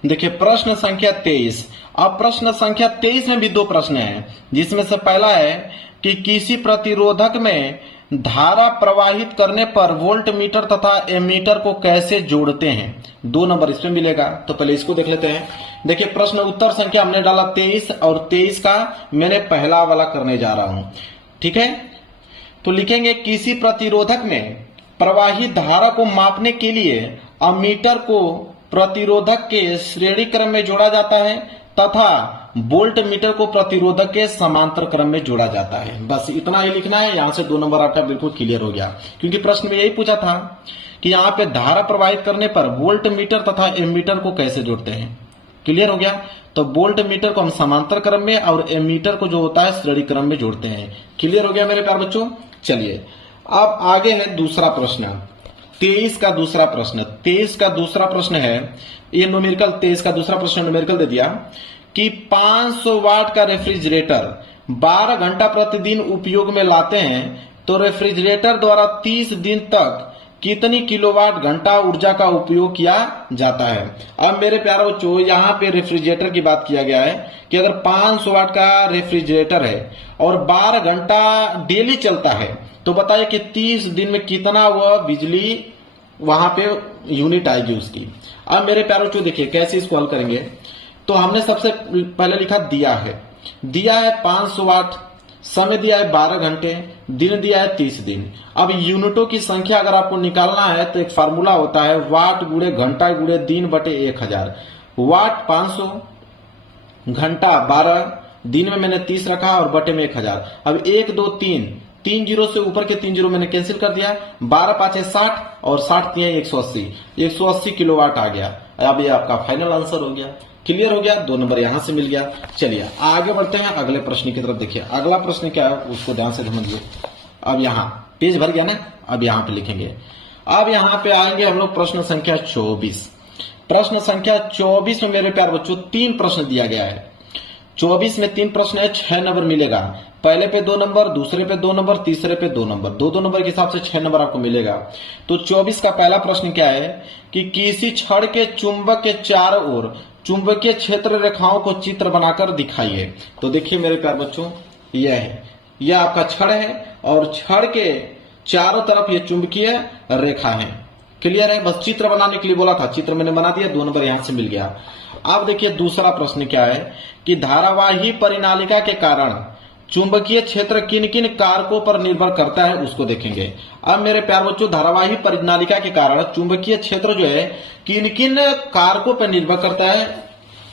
देखिए प्रश्न संख्या 23। अब प्रश्न संख्या 23 में भी दो प्रश्न हैं, जिसमें से पहला है कि किसी प्रतिरोधक में धारा प्रवाहित करने पर वोल्ट मीटर तथा एमीटर को कैसे जोड़ते हैं। 2 नंबर इसमें मिलेगा, तो पहले इसको देख लेते हैं। देखिए प्रश्न उत्तर संख्या हमने डाला 23 और 23 का मैंने पहला वाला करने जा रहा हूं। ठीक है, तो लिखेंगे किसी प्रतिरोधक में प्रवाहित धारा को मापने के लिए अमीटर को प्रतिरोधक के श्रेणी क्रम में जोड़ा जाता है तथा वोल्ट मीटर को प्रतिरोधक के समांतर क्रम में जोड़ा जाता है। बस इतना ही लिखना है। यहां से 2 नंबर आपका बिल्कुल क्लियर हो गया, क्योंकि प्रश्न में यही पूछा था कि यहाँ पे धारा प्रवाहित करने पर वोल्ट मीटर तथा एमीटर को कैसे जोड़ते हैं। क्लियर हो गया। तो वोल्ट मीटर को हम समांतर क्रम में और एमीटर को जो होता है श्रेणी क्रम में जोड़ते हैं। क्लियर हो गया मेरे प्यारे बच्चों। चलिए अब आगे है दूसरा प्रश्न, 23 का दूसरा प्रश्न। 23 का दूसरा प्रश्न है, ये न्यूमेरिकल 23 का दूसरा प्रश्न न्यूमेरिकल दे दिया कि 500 वाट का रेफ्रिजरेटर 12 घंटा प्रतिदिन उपयोग में लाते हैं तो रेफ्रिजरेटर द्वारा 30 दिन तक कितनी किलोवाट घंटा ऊर्जा का उपयोग किया जाता है। अब मेरे प्यारे बच्चों यहाँ पे रेफ्रिजरेटर की बात किया गया है कि अगर 500 वाट का रेफ्रिजरेटर है और 12 घंटा डेली चलता है तो बताइए कि 30 दिन में कितना वह बिजली वहां पे यूनिट आएगी उसकी। अब मेरे प्यारे बच्चों देखिए कैसे इसको हल करेंगे। तो हमने सबसे पहले लिखा दिया है 500 वाट, समय दिया है 12 घंटे, दिन दिया है 30 दिन। अब यूनिटों की संख्या अगर आपको निकालना है तो एक फार्मूला होता है वाट गुणे घंटा गुणे दिन बटे 1000। वाट 500, घंटा 12, दिन में मैंने 30 रखा और बटे में 1000। अब 1 2 3 जीरो से ऊपर के 3 जीरो मैंने कैंसिल कर दिया, 12 5 60 और 60 3 180 किलोवाट आ गया। अब ये आपका फाइनल आंसर हो गया। क्लियर हो गया। 2 नंबर यहां से मिल गया। चलिए आगे बढ़ते हैं अगले प्रश्न की तरफ। देखिए अगला प्रश्न क्या है उसको ध्यान से समझिए। अब यहाँ पेज भर गया ना, अब यहाँ पे लिखेंगे। अब यहाँ पे आएंगे हम लोग प्रश्न संख्या 24। प्रश्न संख्या 24 में मेरे प्यारे बच्चों 3 प्रश्न दिया गया है। 24 में 3 प्रश्न है, 6 नंबर मिलेगा। पहले पे 2 नंबर, दूसरे पे 2 नंबर, तीसरे पे 2 नंबर, 2 नंबर के हिसाब से 6 नंबर आपको मिलेगा। तो 24 का पहला प्रश्न क्या है कि किसी छड़ के चुंबक के चारों ओर चुंबकीय क्षेत्र रेखाओं को चित्र बनाकर दिखाइए। तो देखिए मेरे प्यारे बच्चों यह है, यह आपका छड़ है और छड़ के चारों तरफ ये चुंबकीय रेखा है। क्लियर है। बस चित्र बनाने के लिए बोला था, चित्र मैंने बना दिया, 2 नंबर यहां से मिल गया। अब देखिए दूसरा प्रश्न क्या है कि धारावाही परिनालिका के कारण चुंबकीय क्षेत्र किन किन कारकों पर निर्भर करता है उसको देखेंगे। अब मेरे प्यारे बच्चों धारावाही परिनालिका के कारण चुंबकीय क्षेत्र जो है किन किन कारकों पर निर्भर करता है,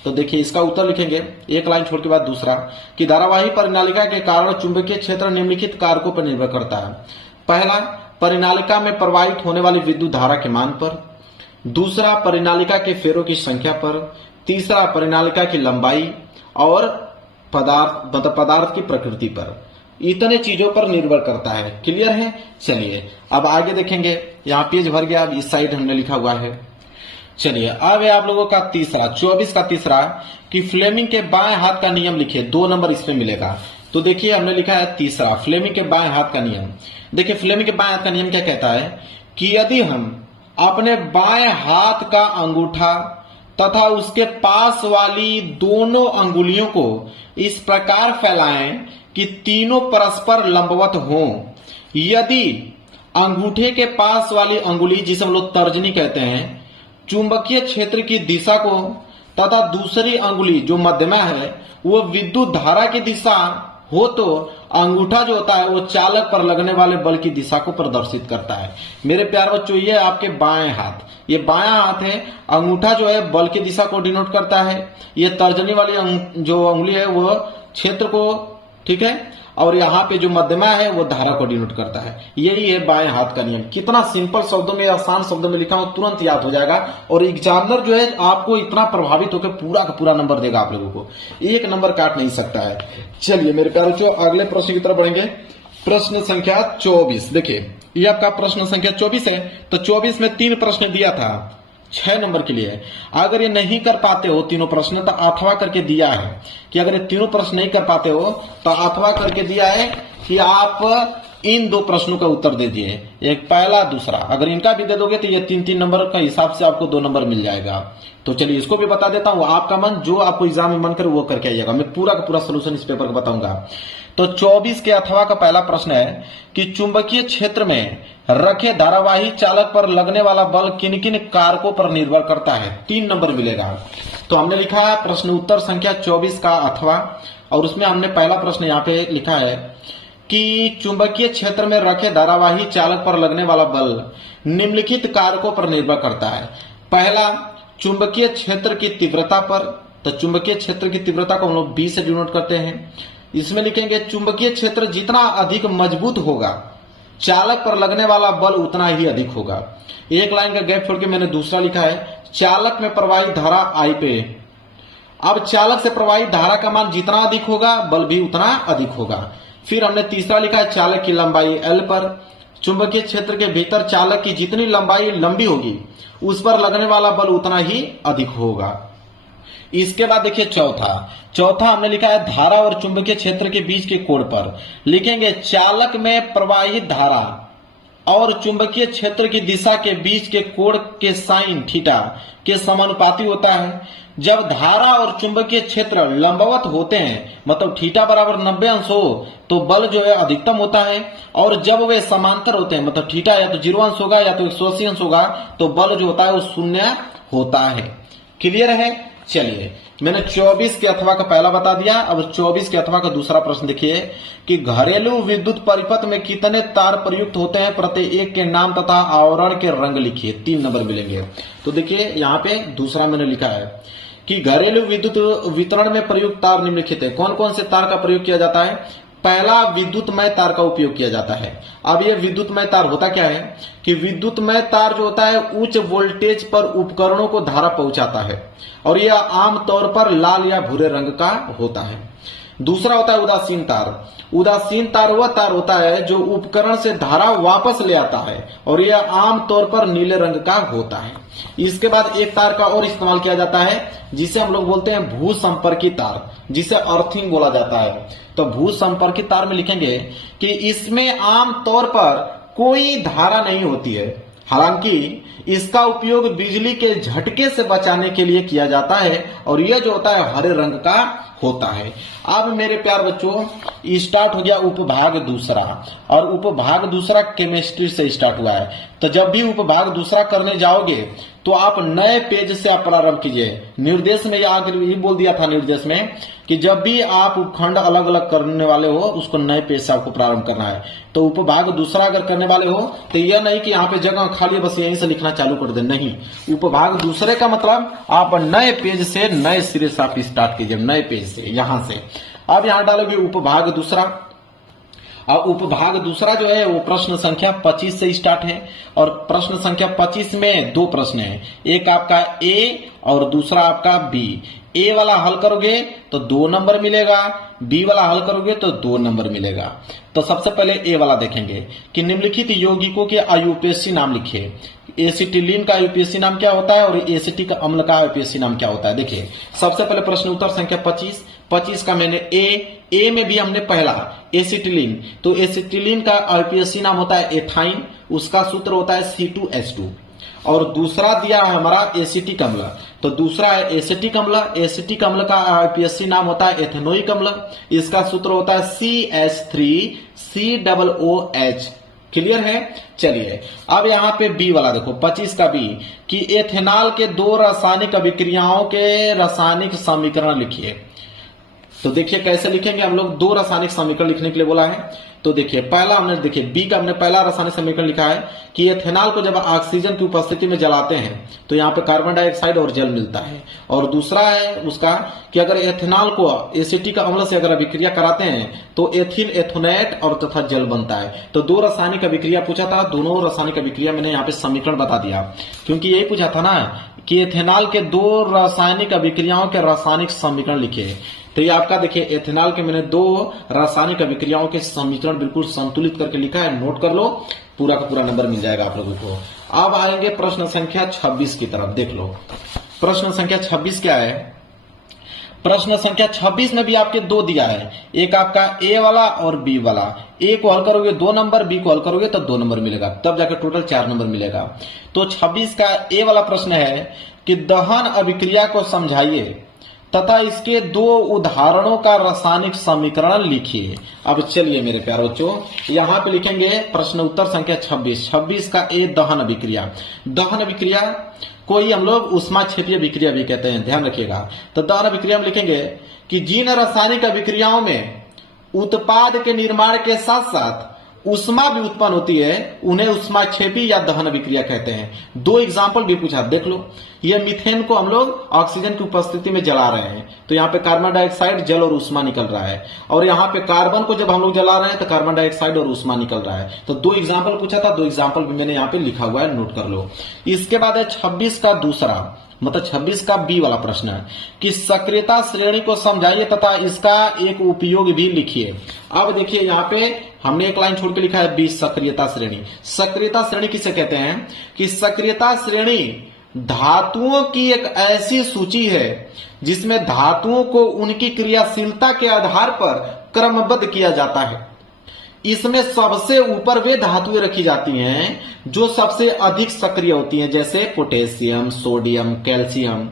तो देखिए इसका उत्तर लिखेंगे एक लाइन छोड़ के बाद दूसरा कि धारावाही परिनालिका के कारण चुंबकीय क्षेत्र निम्नलिखित कारकों पर निर्भर करता है। पहला, परिनालिका में प्रवाहित होने वाली विद्युत धारा के मान पर। दूसरा, परिनालिका के फेरों की संख्या पर। तीसरा, परिनालिका की लंबाई और पदार्थ की प्रकृति पर। इतने चीजों पर निर्भर करता है। क्लियर है। चलिए अब आगे देखेंगे। यहाँ पेज भर गया, अब इस साइड हमने लिखा हुआ है। चलिए अब है आप लोगों का तीसरा, 24 का तीसरा कि फ्लेमिंग के बाएं हाथ का नियम लिखिए। 2 नंबर इसमें मिलेगा। तो देखिए हमने लिखा है तीसरा फ्लेमिंग के बाएं हाथ का नियम। देखिए फ्लेमिंग के बाएं हाथ का नियम क्या कहता है कि यदि हम अपने बाएं हाथ का अंगूठा तथा उसके पास वाली दोनों अंगुलियों को इस प्रकार फैलाएं कि तीनों परस्पर लंबवत हों। यदि अंगूठे के पास वाली अंगुली, जिसे हम लोग तर्जनी कहते हैं, चुंबकीय क्षेत्र की दिशा को तथा दूसरी अंगुली जो मध्यमा है वो विद्युत धारा की दिशा हो तो अंगूठा जो होता है वो चालक पर लगने वाले बल की दिशा को प्रदर्शित करता है। मेरे प्यारे बच्चों ये आपके बाएं हाथ, ये बायां हाथ है। अंगूठा जो है बल की दिशा को डिनोट करता है, ये तर्जनी वाली जो अंगुली है वो क्षेत्र को, ठीक है, और यहाँ पे जो मध्यमा है वो धारा को डिनोट करता है। यही है बाएं हाथ का नियम। कितना सिंपल शब्दों में, आसान शब्दों में लिखा हो, तुरंत याद हो जाएगा। और एग्जामिनर जो है आपको इतना प्रभावित होकर पूरा का पूरा नंबर देगा आप लोगों को, 1 नंबर काट नहीं सकता है। चलिए मेरे प्यारे बच्चों अगले प्रश्न की तरफ बढ़ेंगे। प्रश्न संख्या 24। देखिए ये आपका प्रश्न संख्या 24 है। तो 24 में 3 प्रश्न दिया था 6 नंबर के लिए। अगर ये नहीं कर पाते हो तीनों प्रश्न तो अथवा करके दिया है कि अगर ये तीनों प्रश्न नहीं कर पाते हो तो अथवा करके दिया है कि आप इन 2 प्रश्नों का उत्तर दे दिए, एक पहला दूसरा। अगर इनका भी दे दोगे तो ये 3-3 नंबर का हिसाब से आपको 2 नंबर मिल जाएगा। तो चलिए इसको भी बता देता हूं, आपका मन जो आपको एग्जाम में मन करे वो करके आइएगा। मैं पूरा का पूरा सोल्यूशन इस पेपर का बताऊंगा। तो 24 के अथवा का पहला प्रश्न है कि चुंबकीय क्षेत्र में रखे धारावाही चालक पर लगने वाला बल किन किन कारकों पर निर्भर करता है। 3 नंबर मिलेगा। तो हमने लिखा है प्रश्न उत्तर संख्या 24 का अथवा, और उसमें हमने पहला प्रश्न यहाँ पे लिखा है कि चुंबकीय क्षेत्र में रखे धारावाही चालक पर लगने वाला बल निम्नलिखित कारकों पर निर्भर करता है। पहला, चुंबकीय क्षेत्र की तीव्रता पर। तो चुंबकीय क्षेत्र की तीव्रता को हम लोग B से डिनोट करते हैं। इसमें लिखेंगे चुंबकीय क्षेत्र जितना अधिक मजबूत होगा चालक पर लगने वाला बल उतना ही अधिक होगा। एक लाइन का गैप छोड़ के मैंने दूसरा लिखा है चालक में प्रवाहित धारा I पे। अब चालक से प्रवाहित धारा का मान जितना अधिक होगा बल भी उतना अधिक होगा। फिर हमने तीसरा लिखा है चालक की लंबाई L पर। चुंबकीय क्षेत्र के भीतर चालक की जितनी लंबाई लंबी होगी उस पर लगने वाला बल उतना ही अधिक होगा। इसके बाद देखिए चौथा हमने लिखा है धारा और चुंबकीय क्षेत्र के बीच के कोण पर। लिखेंगे चालक में प्रवाहित धारा और चुंबकीय क्षेत्र की दिशा के बीच के कोण के साइन थीटा के समानुपाती होता है। जब धारा और चुंबकीय क्षेत्र लंबवत होते हैं मतलब थीटा बराबर 90 अंश हो तो बल जो है अधिकतम होता है, और जब वे समांतर होते हैं मतलब थीटा या तो 0 अंश होगा या तो 180 अंश होगा तो बल जो होता है वो 0 होता है। क्लियर है। चलिए मैंने 24 के अथवा का पहला बता दिया। अब 24 के अथवा का दूसरा प्रश्न देखिए कि घरेलू विद्युत परिपथ में कितने तार प्रयुक्त होते हैं, प्रत्येक के नाम तथा आवरण के रंग लिखिए। 3 नंबर मिलेंगे। तो देखिए यहाँ पे दूसरा मैंने लिखा है कि घरेलू विद्युत वितरण में प्रयुक्त तार निम्नलिखित है। कौन कौन से तार का प्रयोग किया जाता है। पहला, विद्युतमय तार का उपयोग किया जाता है। अब ये विद्युतमय तार होता क्या है कि विद्युतमय तार जो होता है उच्च वोल्टेज पर उपकरणों को धारा पहुंचाता है, और यह आमतौर पर लाल या भूरे रंग का होता है। दूसरा होता है उदासीन तार। उदासीन तार वह तार होता है जो उपकरण से धारा वापस ले आता है, और यह आमतौर पर नीले रंग का होता है। इसके बाद एक तार का और इस्तेमाल किया जाता है जिसे हम लोग बोलते हैं भू संपर्की तार, जिसे अर्थिंग बोला जाता है। तो भू संपर्की तार में लिखेंगे कि इसमें आमतौर पर कोई धारा नहीं होती है, हालांकि इसका उपयोग बिजली के झटके से बचाने के लिए किया जाता है, और यह जो होता है हरे रंग का होता है। अब मेरे प्यार बच्चों स्टार्ट हो गया उपभाग दूसरा, और उपभाग दूसरा केमिस्ट्री से स्टार्ट हुआ है। तो जब भी उपभाग दूसरा करने जाओगे तो आप नए पेज से आप प्रारंभ कीजिए। निर्देश में ये बोल दिया था निर्देश में कि जब भी आप उपखंड अलग अलग करने वाले हो उसको नए पेज से आपको प्रारंभ करना है। तो उपभाग दूसरा अगर करने वाले हो तो यह नहीं कि यहाँ पे जगह खाली बस यहीं से लिखना चालू कर दे, नहीं। उपभाग दूसरे का मतलब आप नए पेज से नए सिरे से आप स्टार्ट कीजिए, नए पेज से यहां से। अब यहां डालोगे उपभाग दूसरा, और उपभाग दूसरा जो है वो प्रश्न संख्या 25 से स्टार्ट है, और प्रश्न संख्या 25 में 2 प्रश्न है, एक आपका ए और दूसरा आपका बी। ए वाला हल करोगे तो 2 नंबर मिलेगा, बी वाला हल करोगे तो 2 नंबर मिलेगा। तो सबसे पहले ए वाला देखेंगे कि निम्नलिखित यौगिकों के आयुपेशी नाम लिखिए। एसिटिलीन का आयुपेशी नाम क्या होता है और एसिटिक अम्ल का आयुपेशी नाम क्या होता है। देखिए सबसे पहले प्रश्न उत्तर संख्या 25 का मैंने ए में भी हमने पहला एसिटिलीन, तो एसिटिलीन का आयुपेशी नाम होता है एथाइन, उसका सूत्र होता है C2H2। और दूसरा दिया है हमारा एसिटिक अम्ल, तो दूसरा है एसिटिक अम्ल। एसिटिक अम्ल का आईपीएससी नाम होता है एथेनोइक अम्ल, इसका सूत्र होता है CH3COOH। क्लियर है। चलिए अब यहाँ पे बी वाला देखो 25 का बी कि एथेनॉल के 2 रासायनिक अभिक्रियाओं के रासायनिक समीकरण लिखिए। तो देखिए कैसे लिखेंगे हम लोग, 2 रासायनिक समीकरण लिखने के लिए बोला है। तो देखिए पहला हमने देखिए बी का हमने पहला रासायनिक समीकरण लिखा है कि एथेनॉल को जब ऑक्सीजन की उपस्थिति में जलाते हैं तो यहाँ पे कार्बन डाइऑक्साइड और जल मिलता है। और दूसरा है उसका कि अगर एथेनॉल को एसिटिक अम्ल से अगर अभिक्रिया कराते हैं तो एथिल एथोनेट और तथा जल बनता है। तो 2 रासायनिक अभिक्रिया पूछा था, दोनों रासायनिक अभिक्रिया मैंने यहाँ पे समीकरण बता दिया, क्योंकि यही पूछा था ना कि एथेनॉल के 2 रासायनिक अभिक्रियाओं के रासायनिक समीकरण लिखे। तो ये आपका देखिए एथेनॉल के मैंने 2 रासायनिक अभिक्रियाओं के समीकरण बिल्कुल संतुलित करके लिखा है, नोट कर लो, पूरा का पूरा नंबर मिल जाएगा आप लोगों को। अब आएंगे प्रश्न संख्या 26 की तरफ, देख लो प्रश्न संख्या 26 क्या है। प्रश्न संख्या 26 में भी आपके 2 दिया है, एक आपका ए वाला और बी वाला। ए को हल करोगे 2 नंबर, बी को हल करोगे तो 2 नंबर मिलेगा, तब जाकर टोटल 4 नंबर मिलेगा। तो 26 का ए वाला प्रश्न है कि दहन अभिक्रिया को समझाइए तथा इसके 2 उदाहरणों का रासायनिक समीकरण लिखिए। अब चलिए मेरे प्यारे बच्चों, यहां पे लिखेंगे प्रश्न उत्तर संख्या 26 का ए दहन अभिक्रिया। दहन अभिक्रिया को ही हम लोग उष्माक्षेपीय अभिक्रिया भी कहते हैं, ध्यान रखिएगा। तो दहन अभिक्रिया में लिखेंगे कि जिन रासायनिक अभिक्रियाओं में उत्पाद के निर्माण के साथ साथ उष्मा भी उत्पन्न होती है उन्हें उष्माक्षेपी या दहन अभिक्रिया कहते हैं। 2 एग्जाम्पल भी पूछा, देख लो। ये मीथेन को हम लोग ऑक्सीजन की उपस्थिति में जला रहे हैं, तो यहाँ पे कार्बन डाइऑक्साइड, जल और उष्मा निकल रहा है, और यहाँ पे कार्बन को जब हम लोग जला रहे हैं तो कार्बन डाइऑक्साइड और उष्मा निकल रहा है। तो 2 एग्जाम्पल पूछा था, 2 एग्जाम्पल भी मैंने यहाँ पे लिखा हुआ है, नोट कर लो। इसके बाद है 26 का दूसरा, मतलब 26 का बी वाला प्रश्न है कि सक्रियता श्रेणी को समझाइए तथा इसका एक उपयोग भी लिखिए। अब देखिए यहाँ पे हमने एक लाइन छोड़ के लिखा है बी, सक्रियता श्रेणी। सक्रियता श्रेणी किसे कहते हैं कि सक्रियता श्रेणी धातुओं की एक ऐसी सूची है जिसमें धातुओं को उनकी क्रियाशीलता के आधार पर क्रमबद्ध किया जाता है। इसमें सबसे ऊपर वे धातुएं रखी जाती हैं जो सबसे अधिक सक्रिय होती हैं, जैसे पोटेशियम, सोडियम, कैल्शियम।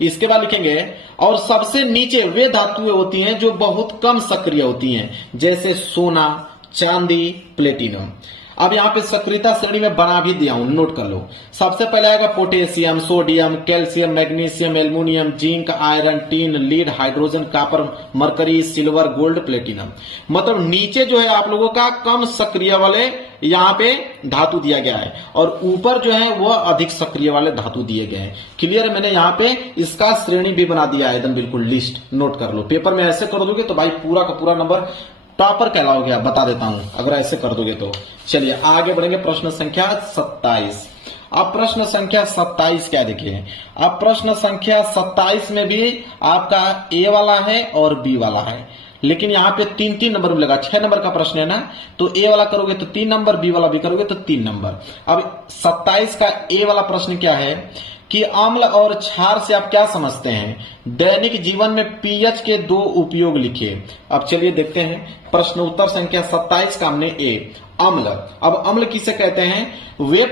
इसके बाद लिखेंगे और सबसे नीचे वे धातुएं होती हैं जो बहुत कम सक्रिय होती हैं, जैसे सोना, चांदी, प्लेटिनम। अब यहां पे सक्रियता श्रेणी में बना भी दिया हूं, नोट कर लो। सबसे पहले आएगा potassium, sodium, calcium, magnesium, aluminium, zinc, iron, tin, lead, hydrogen, copper, mercury, silver, gold, platinum. मतलब नीचे जो है आप लोगों का कम सक्रिय वाले यहाँ पे धातु दिया गया है, और ऊपर जो है वो अधिक सक्रिय वाले धातु दिए गए हैं। क्लियर, मैंने यहाँ पे इसका श्रेणी भी बना दिया है, एकदम बिल्कुल लिस्ट, नोट कर लो। पेपर में ऐसे कर दोगे तो भाई पूरा का पूरा नंबर टॉपर कहलाओगे, आप बता देता हूं अगर ऐसे कर दोगे तो। चलिए आगे बढ़ेंगे, प्रश्न संख्या 27। अब प्रश्न संख्या 27 क्या देखिए। अब प्रश्न संख्या 27 में भी आपका ए वाला है और बी वाला है, लेकिन यहाँ पे 3-3 नंबर मिलेगा। 6 नंबर का प्रश्न है ना, तो ए वाला करोगे तो 3 नंबर, बी वाला भी करोगे तो 3 नंबर। अब 27 का ए वाला प्रश्न क्या है कि अम्ल और क्षार से आप क्या समझते हैं, दैनिक जीवन में पीएच के 2 उपयोग लिखिए। अब चलिए देखते हैं, प्रश्न उत्तर संख्या 27 का हमने ए, अम्ल। अब अम्ल किसे कहते हैं, वे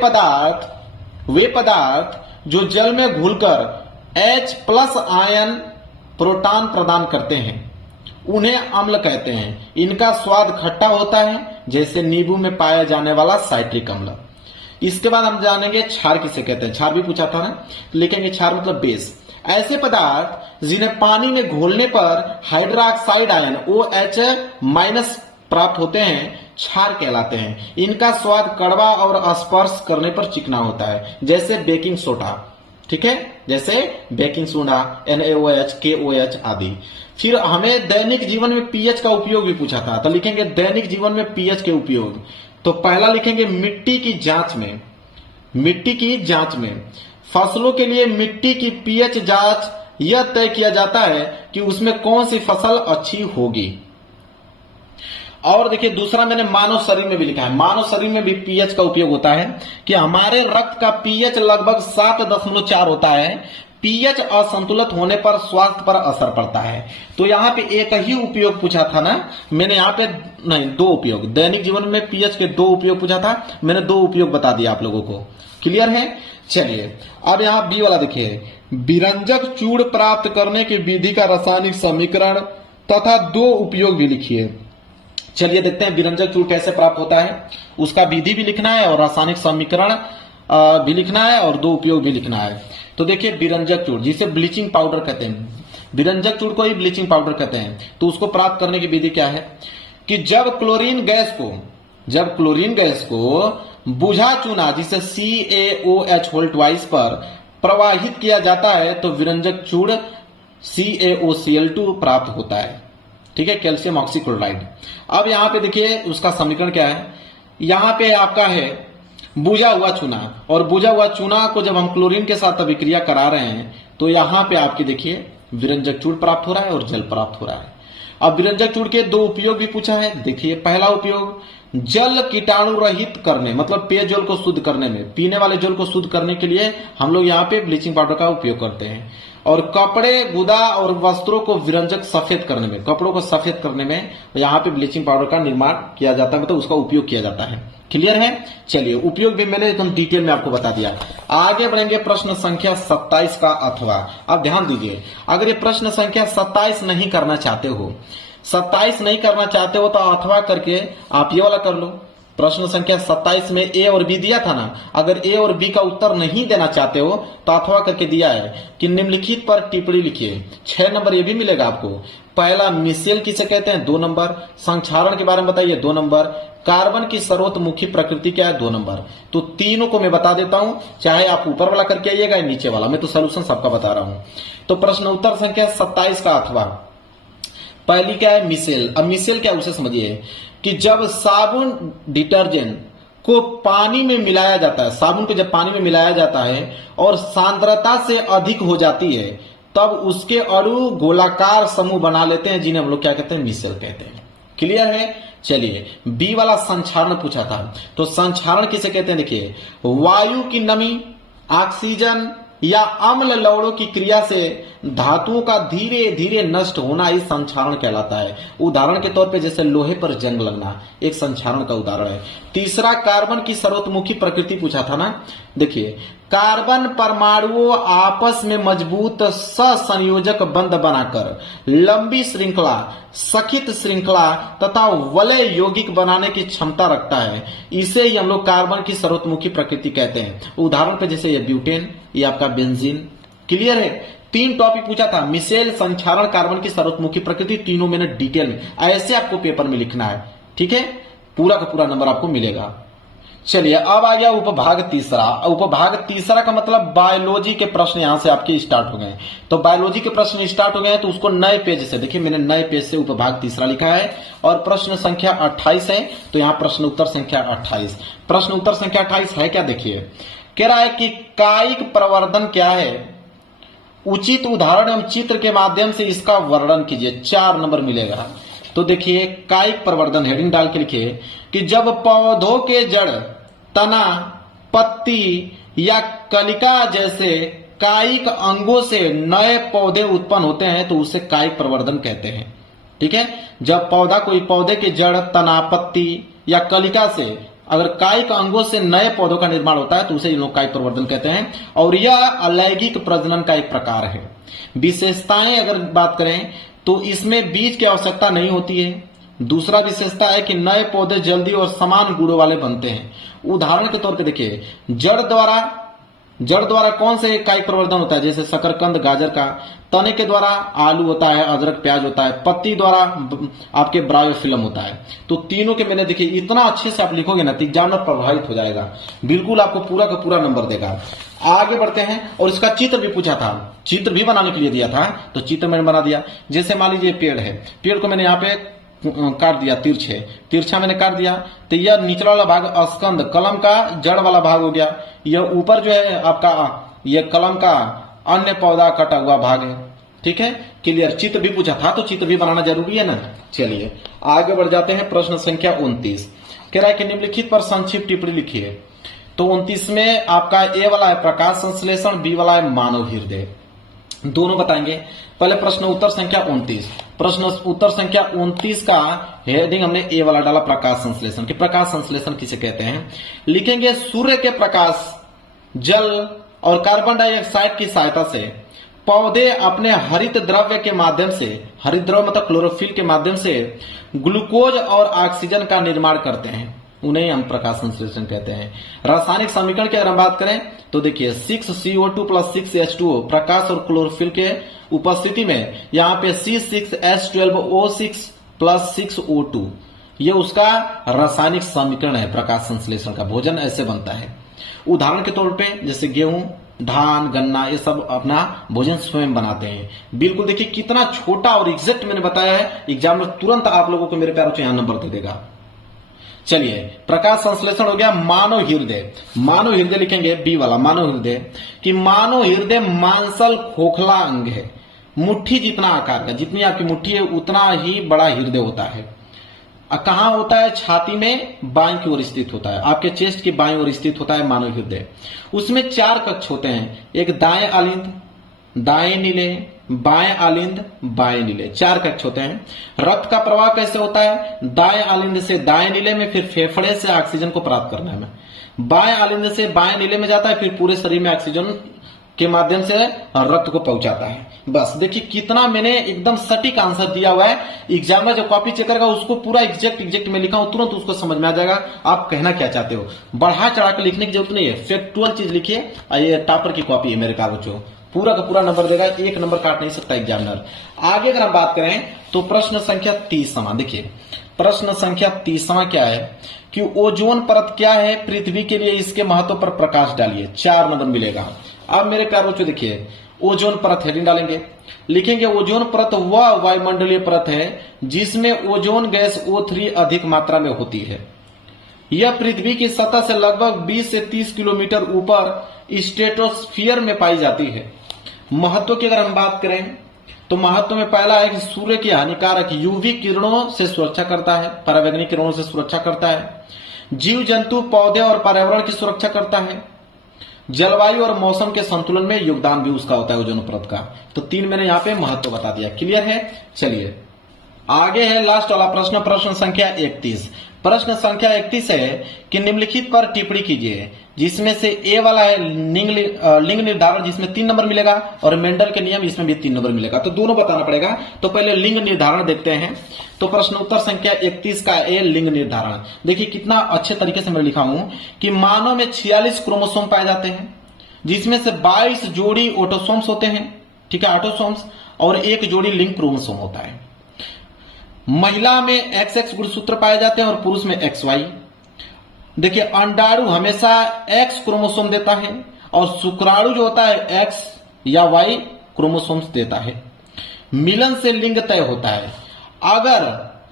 पदार्थ जो जल में घुलकर H+ आयन प्रोटॉन प्रदान करते हैं उन्हें अम्ल कहते हैं। इनका स्वाद खट्टा होता है, जैसे नींबू में पाया जाने वाला साइट्रिक अम्ल। इसके बाद हम जानेंगे क्षार किसे कहते हैं, क्षार भी पूछा था ना, लिखेंगे क्षार मतलब बेस। ऐसे पदार्थ जिन्हें पानी में घोलने पर हाइड्रोक्साइड आयन OH- प्राप्त होते हैं क्षार कहलाते हैं। इनका स्वाद कड़वा और स्पर्श करने पर चिकना होता है, जैसे बेकिंग सोडा, ठीक है, जैसे बेकिंग सोडा, NaOH, KOH आदि। फिर हमें दैनिक जीवन में पीएच का उपयोग भी पूछा था, तो लिखेंगे दैनिक जीवन में पीएच के उपयोग। तो पहला लिखेंगे मिट्टी की जांच में, मिट्टी की जांच में फसलों के लिए मिट्टी की पीएच जांच यह तय किया जाता है कि उसमें कौन सी फसल अच्छी होगी। और देखिए दूसरा मैंने मानव शरीर में भी लिखा है, मानव शरीर में भी पीएच का उपयोग होता है कि हमारे रक्त का पीएच लगभग 7.4 होता है। पीएच असंतुलित होने पर स्वास्थ्य पर असर पड़ता है। तो यहाँ पे एक ही उपयोग पूछा था ना, मैंने यहाँ पे नहीं 2 उपयोग, दैनिक जीवन में पीएच के 2 उपयोग पूछा था, मैंने 2 उपयोग बता दिया आप लोगों को। क्लियर है। चलिए अब यहाँ बी वाला देखिए, विरंजक चूड़ प्राप्त करने की विधि का रासायनिक समीकरण तथा 2 उपयोग भी लिखिए। चलिए देखते हैं विरंजक चूड़ कैसे प्राप्त होता है, उसका विधि भी लिखना है और रासायनिक समीकरण भी लिखना है और 2 उपयोग भी लिखना है। तो देखिए विरंजक चूड़ जिसे ब्लीचिंग पाउडर कहते हैं, विरंजक चूड़ को ही ब्लीचिंग पाउडर कहते हैं। तो उसको प्राप्त करने की विधि क्या है कि जब क्लोरीन गैस को बुझा चूना जिसे CaOH पर प्रवाहित किया जाता है तो विरंजक चूड़ CaOCl2 प्राप्त होता है, ठीक है, कैल्शियम ऑक्सीक्लोराइड। अब यहाँ पे देखिए उसका समीकरण क्या है, यहाँ पे आपका है बुझा हुआ चूना, और बुझा हुआ चूना को जब हम क्लोरीन के साथ अभिक्रिया करा रहे हैं तो यहाँ पे आपकी देखिए विरंजक चूर्ण प्राप्त हो रहा है और जल प्राप्त हो रहा है। अब विरंजक चूर्ण के दो उपयोग भी पूछा है। देखिए, पहला उपयोग जल कीटाणु रहित करने, मतलब पेयजल को शुद्ध करने में, पीने वाले जल को शुद्ध करने के लिए हम लोग यहाँ पे ब्लीचिंग पाउडर का उपयोग करते हैं। और कपड़े, गुदा और वस्त्रों को विरंजक सफेद करने में, कपड़ों को सफेद करने में यहाँ पे ब्लीचिंग पाउडर का निर्माण किया जाता है, मतलब उसका उपयोग किया जाता है। क्लियर है? चलिए, उपयोग भी मैंने एकदम डिटेल में आपको बता दिया। आगे बढ़ेंगे प्रश्न संख्या 27 का अथवा। अब ध्यान दीजिए, अगर ये प्रश्न संख्या 27 नहीं करना चाहते हो, 27 नहीं करना चाहते हो तो अथवा करके आप ये वाला कर लो। प्रश्न संख्या 27 में ए और बी दिया था ना, अगर ए और बी का उत्तर नहीं देना चाहते हो तो अथवा करके दिया है कि निम्नलिखित पर टिप्पणी लिखिए। 6 नंबर ये भी मिलेगा आपको। पहला, मिसेल किसे कहते हैं, 2 नंबर। संक्षारण के बारे में बताइए, 2 नंबर। कार्बन की सर्वतोमुखी प्रकृति क्या है, 2 नंबर। तो तीनों को मैं बता देता हूं, चाहे आप ऊपर वाला करके आइएगा या नीचे वाला, मैं तो सोल्यूशन सबका बता रहा हूं। तो प्रश्न उत्तर संख्या 27 का अथवा, पहली क्या है, मिसेल। अब मिसेल क्या, उसे समझिए कि जब साबुन, डिटर्जेंट को पानी में मिलाया जाता है, साबुन को जब पानी में मिलाया जाता है और सांद्रता से अधिक हो जाती है, तब उसके अणु गोलाकार समूह बना लेते हैं, जिन्हें हम लोग क्या कहते हैं, मिसेल कहते हैं। क्लियर है? चलिए, बी वाला संक्षारण पूछा था, तो संक्षारण किसे कहते हैं? देखिए, वायु की नमी, ऑक्सीजन या अम्ल लवणों की क्रिया से धातुओं का धीरे धीरे नष्ट होना ही संक्षारण कहलाता है। उदाहरण के तौर पे जैसे लोहे पर जंग लगना एक संक्षारण का उदाहरण है। तीसरा, कार्बन की सर्वतोमुखी प्रकृति पूछा था ना। देखिए, कार्बन परमाणुओं आपस में मजबूत सहसंयोजक बंध बनाकर लंबी श्रृंखला, सखित श्रृंखला तथा वलय यौगिक बनाने की क्षमता रखता है। इसे ही हम लोग कार्बन की सर्वतोमुखी प्रकृति कहते हैं। उदाहरण पे जैसे ये ब्यूटेन, ये आपका बेंजीन। क्लियर है? 3 टॉपिक पूछा था, मिसेल, संक्षारण, कार्बन की सर्वतोमुखी प्रकृति, तीनों मैंने डिटेल में ऐसे आपको पेपर में लिखना है। ठीक है? पूरा का पूरा नंबर आपको मिलेगा। चलिए, अब आ गया उपभाग तीसरा। उपभाग तीसरा का मतलब बायोलॉजी के प्रश्न यहां से आपके स्टार्ट हो गए। तो बायोलॉजी के प्रश्न स्टार्ट हो गए तो उसको नए पेज से देखिए, मैंने नए पेज से उपभाग तीसरा लिखा है और प्रश्न संख्या 28 है। तो यहां प्रश्न उत्तर संख्या 28, प्रश्न उत्तर संख्या 28 है क्या? देखिए, कह रहा है कि कायिक प्रवर्धन क्या है, उचित उदाहरण एवं चित्र के माध्यम से इसका वर्णन कीजिए। 4 नंबर मिलेगा। तो देखिए, कायिक प्रवर्धन हेडिंग डाल के लिखिए कि जब पौधों के जड़, तना, पत्ती या कलिका जैसे कायिक अंगों से नए पौधे उत्पन्न होते हैं तो उसे कायिक प्रवर्धन कहते हैं। ठीक है? जब पौधा, कोई पौधे के जड़, तना, पत्ती या कलिका से अगर कायिक अंगों से नए पौधों का निर्माण होता है तो उसे लोग कायिक प्रवर्धन कहते हैं। और यह अलैंगिक प्रजनन का एक प्रकार है। विशेषताएं अगर बात करें तो इसमें बीज की आवश्यकता नहीं होती है। दूसरा विशेषता है कि नए पौधे जल्दी और समान गुणों वाले बनते हैं। उदाहरण के तौर पे देखिए, जड़ द्वारा कौन से कायिक प्रवर्धन होता है, जैसे शकरकंद, गाजर का। तने के द्वारा आलू होता है, अदरक, प्याज होता है। पत्ती द्वारा आपके ब्रायोफिल्म होता है। तो तीनों के मैंने देखिए, इतना अच्छे से आप लिखोगे ना तो एग्जामिनर प्रभावित हो जाएगा, बिल्कुल आपको पूरा का पूरा नंबर देगा। आगे बढ़ते हैं। और इसका चित्र भी पूछा था, चित्र भी बनाने के लिए दिया था, तो चित्र मैंने बना दिया। जैसे मान लीजिए पेड़ है, पेड़ को मैंने यहाँ पे काट दिया, तिरछा मैंने काट दिया, तो यह निचला वाला भाग स्कंद, कलम का जड़ वाला भाग हो गया। यह ऊपर जो है आपका, यह कलम का अन्य पौधा कटा हुआ भाग है। ठीक है? क्लियर? चित्र भी पूछा था तो चित्र भी बनाना जरूरी है ना। चलिए, आगे बढ़ जाते हैं। प्रश्न संख्या 29 कह रहा है कि निम्नलिखित पर संक्षिप्त टिप्पणी लिखिए। तो 29 में आपका ए वाला है प्रकाश संश्लेषण, बी वाला है मानव हृदय। दोनों बताएंगे। पहले प्रश्न उत्तर संख्या 29, प्रश्न उत्तर संख्या 29 का हेडिंग हमने ए वाला डाला, प्रकाश संश्लेषण। कि प्रकाश संश्लेषण किसे कहते हैं? लिखेंगे, सूर्य के प्रकाश, जल और कार्बन डाइऑक्साइड की सहायता से पौधे अपने हरित द्रव्य के माध्यम से, हरित द्रव्य मतलब क्लोरोफिल के माध्यम से ग्लूकोज और ऑक्सीजन का निर्माण करते हैं, उन्हें हम प्रकाश संश्लेषण कहते हैं। रासायनिक समीकरण की अगर हम बात करें तो देखिए 6CO2 + 6H2O, प्रकाश और क्लोरोफिल के उपस्थिति में यहाँ पे C6H12O6 + 6O2, ये उसका रासायनिक समीकरण है प्रकाश संश्लेषण का। भोजन ऐसे बनता है। उदाहरण के तौर पे जैसे गेहूं, धान, गन्ना, ये सब अपना भोजन स्वयं बनाते हैं। बिल्कुल देखिए कितना छोटा और एग्जैक्ट मैंने बताया है, एग्जाम में तुरंत आप लोगों को मेरे प्यारों से यहां नंबर दे देगा। चलिए, प्रकाश संश्लेषण हो गया। मानव हृदय, मानव हृदय लिखेंगे बी वाला, मानव हृदय। कि मानव हृदय मांसल खोखला अंग है। मुट्ठी जितना आकार का, जितनी आपकी मुट्ठी है उतना ही बड़ा हृदय होता है। कहाँ होता है? छाती में बाईं की ओर स्थित होता है, आपके चेस्ट की बाईं ओर स्थित होता है मानव हृदय। उसमें 4 कक्ष होते हैं, एक दाएं आलिंद, दाएं नीले, बाएं आलिंद, बाएं नीले, 4 कक्ष होते हैं। रक्त का प्रवाह कैसे होता है? दाएं आलिंद से दाएं नीले में, फिर फेफड़े से ऑक्सीजन को प्राप्त करने में, बाएं आलिंद से बाएं नीले में जाता है, फिर पूरे शरीर में ऑक्सीजन के माध्यम से रक्त को पहुंचाता है। बस देखिए कितना मैंने एकदम सटीक आंसर दिया हुआ है। एग्जाम में जो कॉपी चेक करेगा उसको पूरा एग्जैक्ट में लिखा हूं, तुरंत उसको समझ में आ जाएगा आप कहना क्या चाहते हो। बढ़ा चढ़ा के लिखने की जरूरत नहीं है, फैक्चुअल चीज लिखिए। ये टॉपर की कॉपी है मेरे कागजों, पूरा का पूरा नंबर देगा, 1 नंबर काट नहीं सकता एग्जामिनर। आगे अगर हम बात करें तो प्रश्न संख्या 30वां देखिए, प्रश्न संख्या 30वां क्या है कि ओजोन परत क्या है पृथ्वी के लिए, इसके महत्व पर प्रकाश डालिए, 4 नंबर मिलेगा। अब मेरे प्यारे बच्चों देखिए, ओजोन परत हेडिंग डालेंगे, लिखेंगे ओजोन परत वह वायुमंडलीय परत है जिसमें ओजोन गैस O3 अधिक मात्रा में होती है। यह पृथ्वी की सतह से लगभग 20 से 30 किलोमीटर ऊपर स्ट्रेटोस्फीयर में पाई जाती है। महत्व की अगर हम बात करें तो महत्व में पहला है कि सूर्य की हानिकारक यूवी किरणों से सुरक्षा करता है, परावैंगनिक किरणों से सुरक्षा करता है, जीव जंतु, पौधे और पर्यावरण की सुरक्षा करता है, जलवायु और मौसम के संतुलन में योगदान भी उसका होता है ओजोन परत का। तो 3 मैंने यहाँ पे महत्व बता दिया, क्लियर है। चलिए आगे है लास्ट वाला प्रश्न, प्रश्न संख्या 31। प्रश्न संख्या 31 है कि निम्नलिखित पर टिप्पणी कीजिए, जिसमें से ए वाला है लिंग निर्धारण, जिसमें 3 नंबर मिलेगा, और मेंडल के नियम, इसमें भी 3 नंबर मिलेगा। तो दोनों बताना पड़ेगा। तो पहले लिंग निर्धारण देखते हैं। तो प्रश्न उत्तर संख्या 31 का ए लिंग निर्धारण देखिए कितना अच्छे तरीके से मैं लिखा हूं कि मानव में 46 क्रोमोसोम पाए जाते हैं, जिसमें से 22 जोड़ी ऑटोसोम्स होते हैं, ठीक है, ऑटोसोम्स, और 1 जोड़ी लिंग क्रोमोसोम होता है। महिला में XX गुणसूत्र पाए जाते हैं और पुरुष में XY। देखिए अंडाणु हमेशा X क्रोमोसोम देता है और शुक्राणु जो होता है X या Y क्रोमोसोम्स देता है। मिलन से लिंग तय होता है। अगर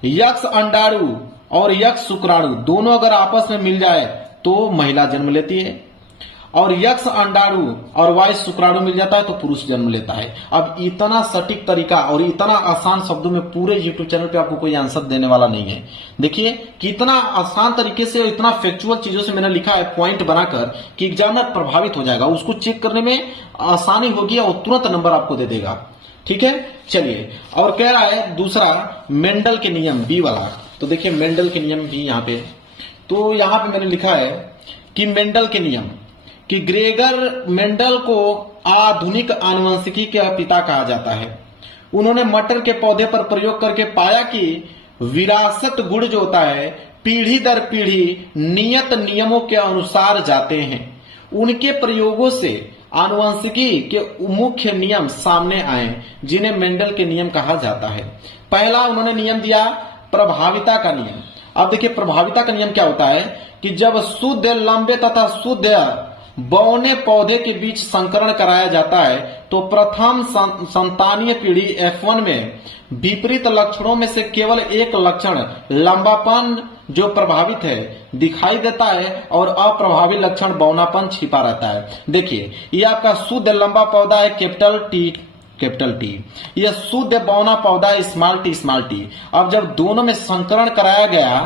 X अंडाणु और X शुक्राणु दोनों अगर आपस में मिल जाए तो महिला जन्म लेती है, और X अंडाणु और Y शुक्राणु मिल जाता है तो पुरुष जन्म लेता है। अब इतना सटीक तरीका और इतना आसान शब्दों में पूरे YouTube चैनल पे आपको कोई आंसर देने वाला नहीं है। देखिए कितना आसान तरीके से और इतना फैक्चुअल चीजों से मैंने लिखा है पॉइंट बनाकर कि एग्जामिनर प्रभावित हो जाएगा, उसको चेक करने में आसानी होगी और तुरंत नंबर आपको दे देगा। ठीक है, चलिए और कह रहा है दूसरा मेंडल के नियम, बी वाला। तो देखिए मेंडल के नियम भी यहाँ पे, तो यहाँ पे मैंने लिखा है कि मेंडल के नियम, कि ग्रेगर मेंडल को आधुनिक आनुवंशिकी के पिता कहा जाता है। उन्होंने मटर के पौधे पर प्रयोग करके पाया कि विरासत गुण जो होता है पीढ़ी दर पीढ़ी नियत नियमों के अनुसार जाते हैं। उनके प्रयोगों से आनुवंशिकी के मुख्य नियम सामने आए, जिन्हें मेंडल के नियम कहा जाता है। पहला उन्होंने नियम दिया प्रभाविता का नियम। अब देखिए प्रभाविता का नियम क्या होता है कि जब शुद्ध लंबे तथा शुद्ध बौने पौधे के बीच संकरण कराया जाता है तो प्रथम संतानीय पीढ़ी F1 में विपरीत लक्षणों में से केवल एक लक्षण लंबापन जो प्रभावित है दिखाई देता है और अप्रभावी लक्षण बौनापन छिपा रहता है। देखिए ये आपका शुद्ध लंबा पौधा है कैपिटल टी, यह शुद्ध बौना पौधा है स्मॉल टी। अब जब दोनों में संकरण कराया गया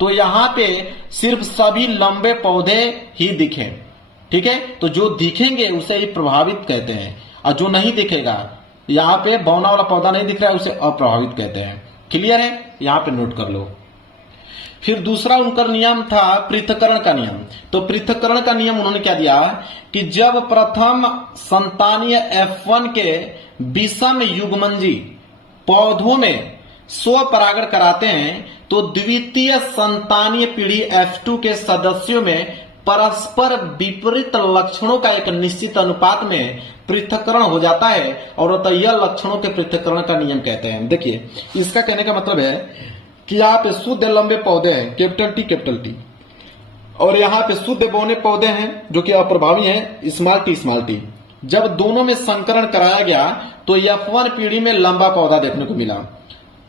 तो यहाँ पे सिर्फ सभी लंबे पौधे ही दिखे, ठीक है, तो जो दिखेंगे उसे ही प्रभावित कहते हैं, और जो नहीं दिखेगा, यहाँ पे बौना वाला पौधा नहीं दिख रहा है, उसे अप्रभावित कहते हैं। क्लियर है, यहाँ पे नोट कर लो। फिर दूसरा उनका नियम था पृथक्करण का नियम। तो पृथक्करण का नियम उन्होंने क्या दिया कि जब प्रथम संतानीय F1 के विषम युग्मनजी पौधों में स्वपरागण कराते हैं तो द्वितीय संतानीय पीढ़ी F2 के सदस्यों में परस्पर विपरीत लक्षणों का एक निश्चित अनुपात में पृथक्करण हो जाता है, और तो यह लक्षणों के पृथक्करण का नियम कहते हैं। देखिए इसका कहने का मतलब है कि यहाँ पे शुद्ध लंबे पौधे हैं कैपिटल टी, और यहाँ पे शुद्ध बौने पौधे हैं जो कि अप्रभावी हैं स्मॉल टी। जब दोनों में संकरण कराया गया तो F1 पीढ़ी में लंबा पौधा देखने को मिला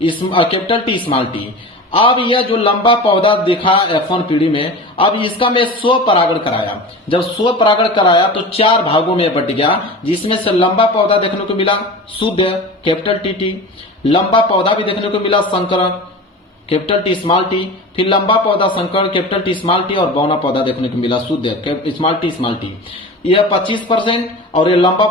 कैपिटल टी स्मॉल टी। अब यह जो लंबा पौधा देखा F1 पीढ़ी में, अब इसका मैं 100 परागण कराया। जब 100 परागण कराया तो 4 भागों में बट गया, जिसमें से लंबा पौधा देखने को मिला शुद्ध कैपिटल टी, लंबा पौधा भी देखने को मिला संकरण कैपिटल टी स्मॉल टी, फिर लंबा पौधा संकरण कैपिटल टी स्मॉल टी, और बौना पौधा देखने को मिला शुद्ध स्मॉल टी। यह 25% और ये लंबा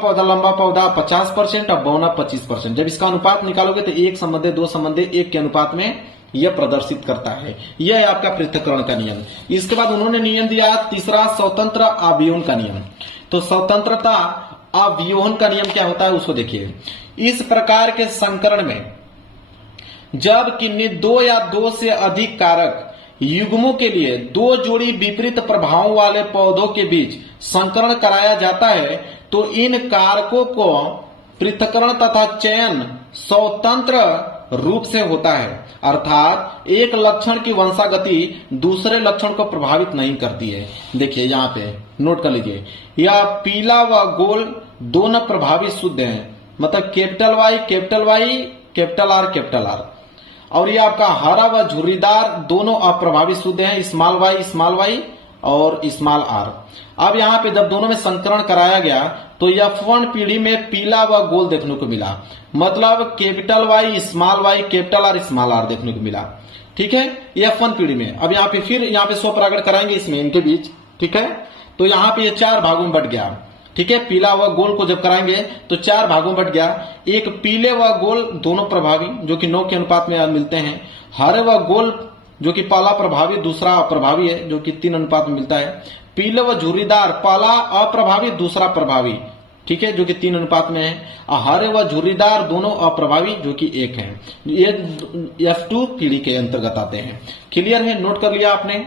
पौधा 50% और बौना 25%। जब इसका अनुपात निकालोगे तो 1:2:1 के अनुपात में यह प्रदर्शित करता है। यह है आपका पृथक्करण का नियम। इसके बाद उन्होंने नियम दिया तीसरा, स्वतंत्र अवयवन का नियम। तो स्वतंत्रता अवयवन का नियम क्या होता है उसको देखिए। इस प्रकार के संकरण में जब किन्हीं 2 या 2 से अधिक कारक युग्मों के लिए 2 जोड़ी विपरीत प्रभावों वाले पौधों के बीच संकरण कराया जाता है, तो इन कारकों को पृथक्करण तथा चयन स्वतंत्र रूप से होता है। अर्थात एक लक्षण की वंशागति दूसरे लक्षण को प्रभावित नहीं करती है। देखिए यहाँ पे नोट कर लीजिए, यह पीला व गोल दोनों प्रभावी शुद्ध हैं, मतलब कैपिटल वाई कैपिटल आर, और ये आपका हरा व झुर्रीदार दोनों अप्रभावी शुद्ध हैं, स्मॉल वाई और स्मॉल आर। अब यहाँ पे जब दोनों में संकरण कराया गया तो F1 पीढ़ी में पीला व गोल देखने को मिला, मतलब capital Y capital R small R देखने को मिला। ठीक है, F1 पीढ़ी में। अब यहाँ पे फिर यहाँ पे 100 परागण कराएंगे इसमें इनके बीच। ठीक है, तो यहाँ पे ये 4 भागों में बट गया। ठीक है, पीला व गोल को जब कराएंगे तो 4 भागों में बट गया। एक पीले व गोल दोनों प्रभावी जो कि 9 के अनुपात में मिलते हैं, हरे व गोल जो कि पहला प्रभावी दूसरा अप्रभावी है जो कि 3 अनुपात में मिलता है, पीले व झुर्रीदार पहला अप्रभावी दूसरा प्रभावी, ठीक है, जो कि 3 अनुपात में है, और हरे व झुर्रीदार दोनों अप्रभावी जो कि 1 है। ये F2 पीढ़ी के अंतर्गत आते हैं। क्लियर है, नोट कर लिया आपने।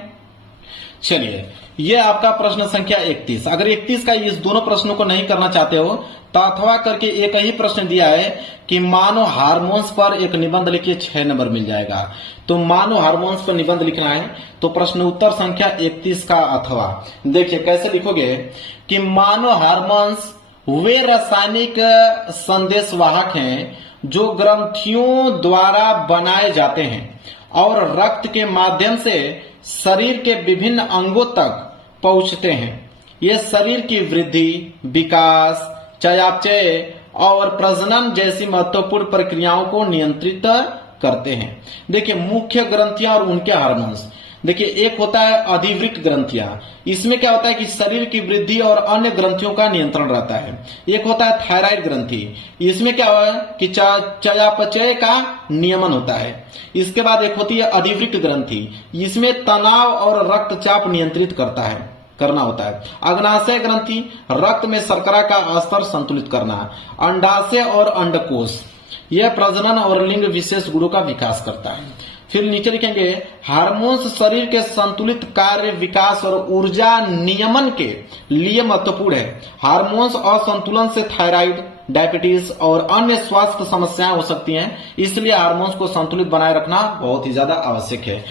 चलिए, ये आपका प्रश्न संख्या 31। अगर 31 का इस दोनों प्रश्नों को नहीं करना चाहते हो तो अथवा करके एक ही प्रश्न दिया है कि मानो हार्मोन्स पर एक निबंध लिखिए, 6 नंबर मिल जाएगा। तो मानो हार्मोन्स पर निबंध लिखना है तो प्रश्न उत्तर संख्या 31 का अथवा देखिए कैसे लिखोगे कि मानो हार्मोन्स वे रासायनिक संदेशवाहक हैं जो ग्रंथियों द्वारा बनाए जाते हैं और रक्त के माध्यम से शरीर के विभिन्न अंगों तक पहुंचते हैं। ये शरीर की वृद्धि, विकास, चयापचय और प्रजनन जैसी महत्वपूर्ण प्रक्रियाओं को नियंत्रित करते हैं। देखिए, मुख्य ग्रंथियां और उनके हार्मोन्स। देखिए, एक होता है अधिवृक्क ग्रंथियां, इसमें क्या होता है कि शरीर की वृद्धि और अन्य ग्रंथियों का नियंत्रण रहता है। एक होता है थायराइड ग्रंथि, इसमें क्या होता है कि चयापचय का नियमन होता है। इसके बाद एक होती है अधिवृक्क ग्रंथि, इसमें तनाव और रक्तचाप नियंत्रित करना होता है। अग्नाशय ग्रंथि, रक्त में शर्करा का स्तर संतुलित करना। अंडाशय और अंडकोश, यह प्रजनन और लिंग विशेष गुणों का विकास करता है। फिर नीचे लिखेंगे हार्मोन्स शरीर के संतुलित कार्य, विकास और ऊर्जा नियमन के लिए महत्वपूर्ण है। हार्मोन्स असंतुलन से थायराइड, डायबिटीज और अन्य स्वास्थ्य समस्याएं हो सकती हैं, इसलिए हार्मोन्स को संतुलित बनाए रखना बहुत ही ज्यादा आवश्यक है।